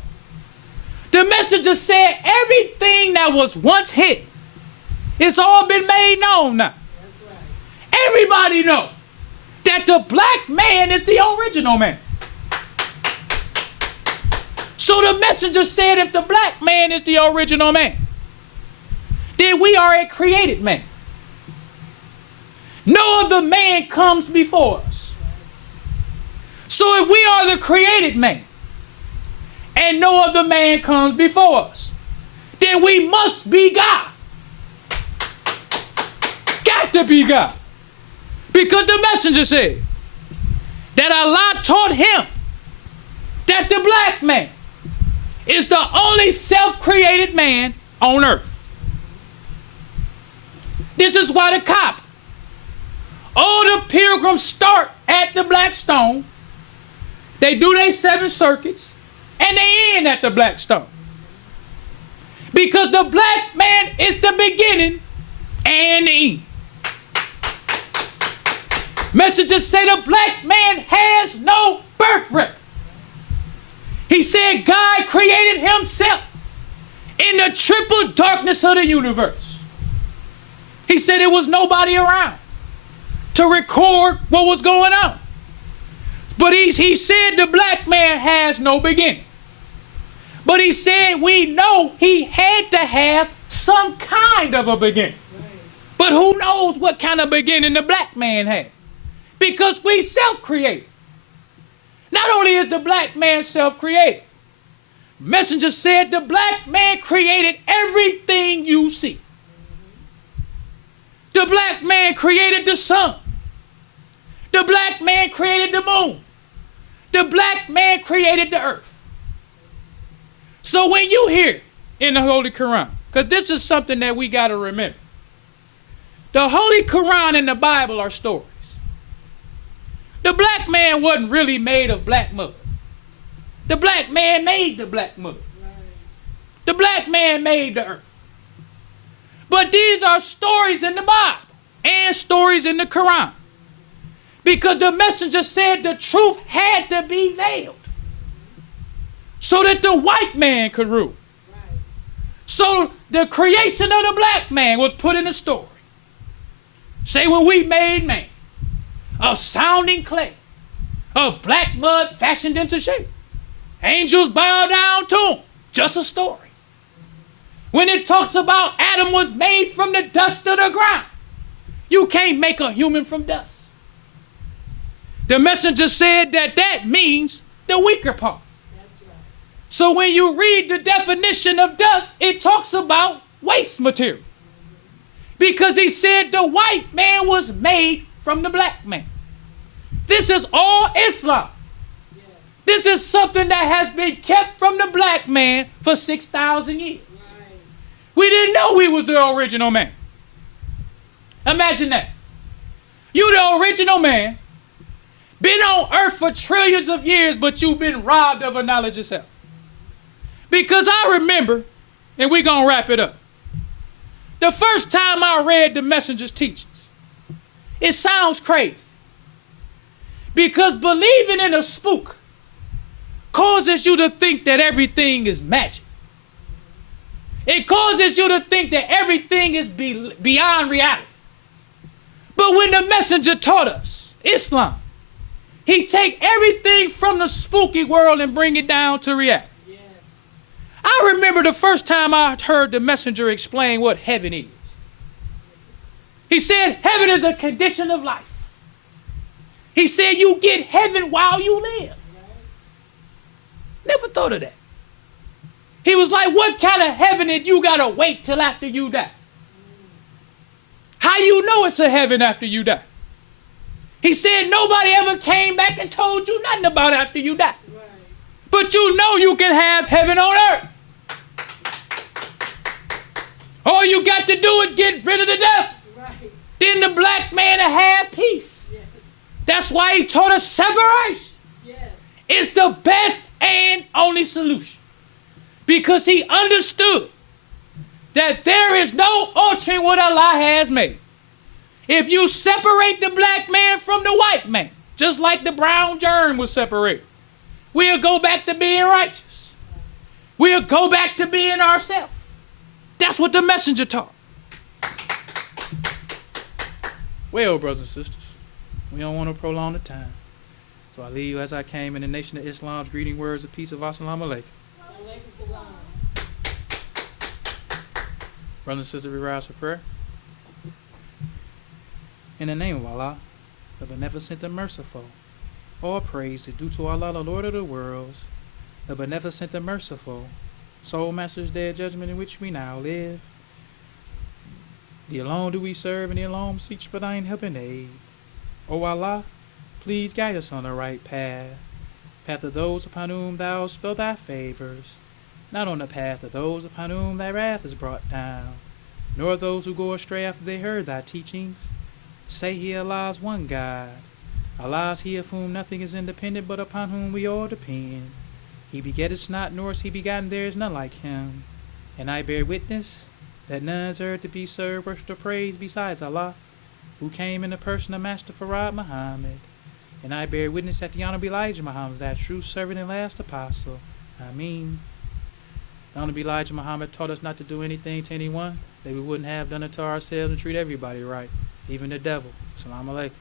The messenger said everything that was once hidden, it's all been made known now. That's right. Everybody know that the black man is the original man. So the messenger said if the black man is the original man, then we are a created man. No other man comes before us. So if we are the created man, and no other man comes before us, then we must be God. Got to be God. Because the messenger said that Allah taught him that the black man is the only self-created man on earth. This is why the Kaaba, all the pilgrims start at the black stone. They do their 7 circuits and they end at the black stone. Because the black man is the beginning and the end. Messages say the black man has no birthright. He said God created himself in the triple darkness of the universe. He said there was nobody around to record what was going on. But he said the black man has no beginning. But he said we know he had to have some kind of a beginning. Right. But who knows what kind of beginning the black man had? Because we self-create. Not only is the black man self-created, messenger said the black man created everything you see. The black man created the sun. The black man created the moon. The black man created the earth. So when you hear in the Holy Quran, because this is something that we got to remember, the Holy Quran and the Bible are stories. The black man wasn't really made of black mud. The black man made the black mud. Right. The black man made the earth. But these are stories in the Bible and stories in the Quran. Because the messenger said the truth had to be veiled so that the white man could rule. Right. So the creation of the black man was put in a story. Say when we made man, of sounding clay, of black mud fashioned into shape. Angels bow down to him. Just a story. When it talks about Adam was made from the dust of the ground, you can't make a human from dust. The messenger said that that means the weaker part. That's right. So when you read the definition of dust, it talks about waste material. Because he said the white man was made from the black man. This is all Islam. Yeah. This is something that has been kept from the black man for 6,000 years. Right. We didn't know we was the original man. Imagine that. You the original man, been on earth for trillions of years, but you've been robbed of a knowledge yourself. Because I remember, and we're going to wrap it up. The first time I read the messenger's teachings, it sounds crazy. Because believing in a spook causes you to think that everything is magic. It causes you to think that everything is beyond reality. But when the messenger taught us Islam, he take everything from the spooky world and bring it down to reality. Yes. I remember the first time I heard the messenger explain what heaven is. He said heaven is a condition of life. He said you get heaven while you live. Never thought of that. He was like, what kind of heaven did you gotta wait till after you die? How you know it's a heaven after you die? He said nobody ever came back and told you nothing about after you die. Right. But you know you can have heaven on earth. All you got to do is get rid of the devil. Right. Then the black man will have peace. Yes. That's why he taught us separation. Yes. It's the best and only solution. Because he understood that there is no altering what Allah has made. If you separate the black man from the white man, just like the brown germ was separated, we'll go back to being righteous. We'll go back to being ourselves. That's what the messenger taught. Well, brothers and sisters, we don't want to prolong the time. So I leave you as I came in the nation of Islam's greeting words of peace of Assalamu alaikum. Alaykum salam. Brothers and sisters, we rise for prayer. In the name of Allah, the beneficent and merciful, all praise is due to Allah, the Lord of the worlds, the beneficent and merciful, soul master's day of judgment in which we now live. Thee alone do we serve, and thee alone seek for thine help and aid. O Allah, please guide us on the right path, path of those upon whom thou spill thy favors, not on the path of those upon whom thy wrath is brought down, nor those who go astray after they heard thy teachings. Say he Allah's one God. Allah is he of whom nothing is independent, but upon whom we all depend. He begetteth not, nor is he begotten, there is none like him. And I bear witness that none is earth to be served, worship, or praised besides Allah, who came in the person of Master Farad Muhammad. And I bear witness that the Honorable Elijah Muhammad is that true servant and last apostle. Ameen. The Honorable Elijah Muhammad taught us not to do anything to anyone that we wouldn't have done it to ourselves, and treat everybody right, even the devil. Assalamu alaikum.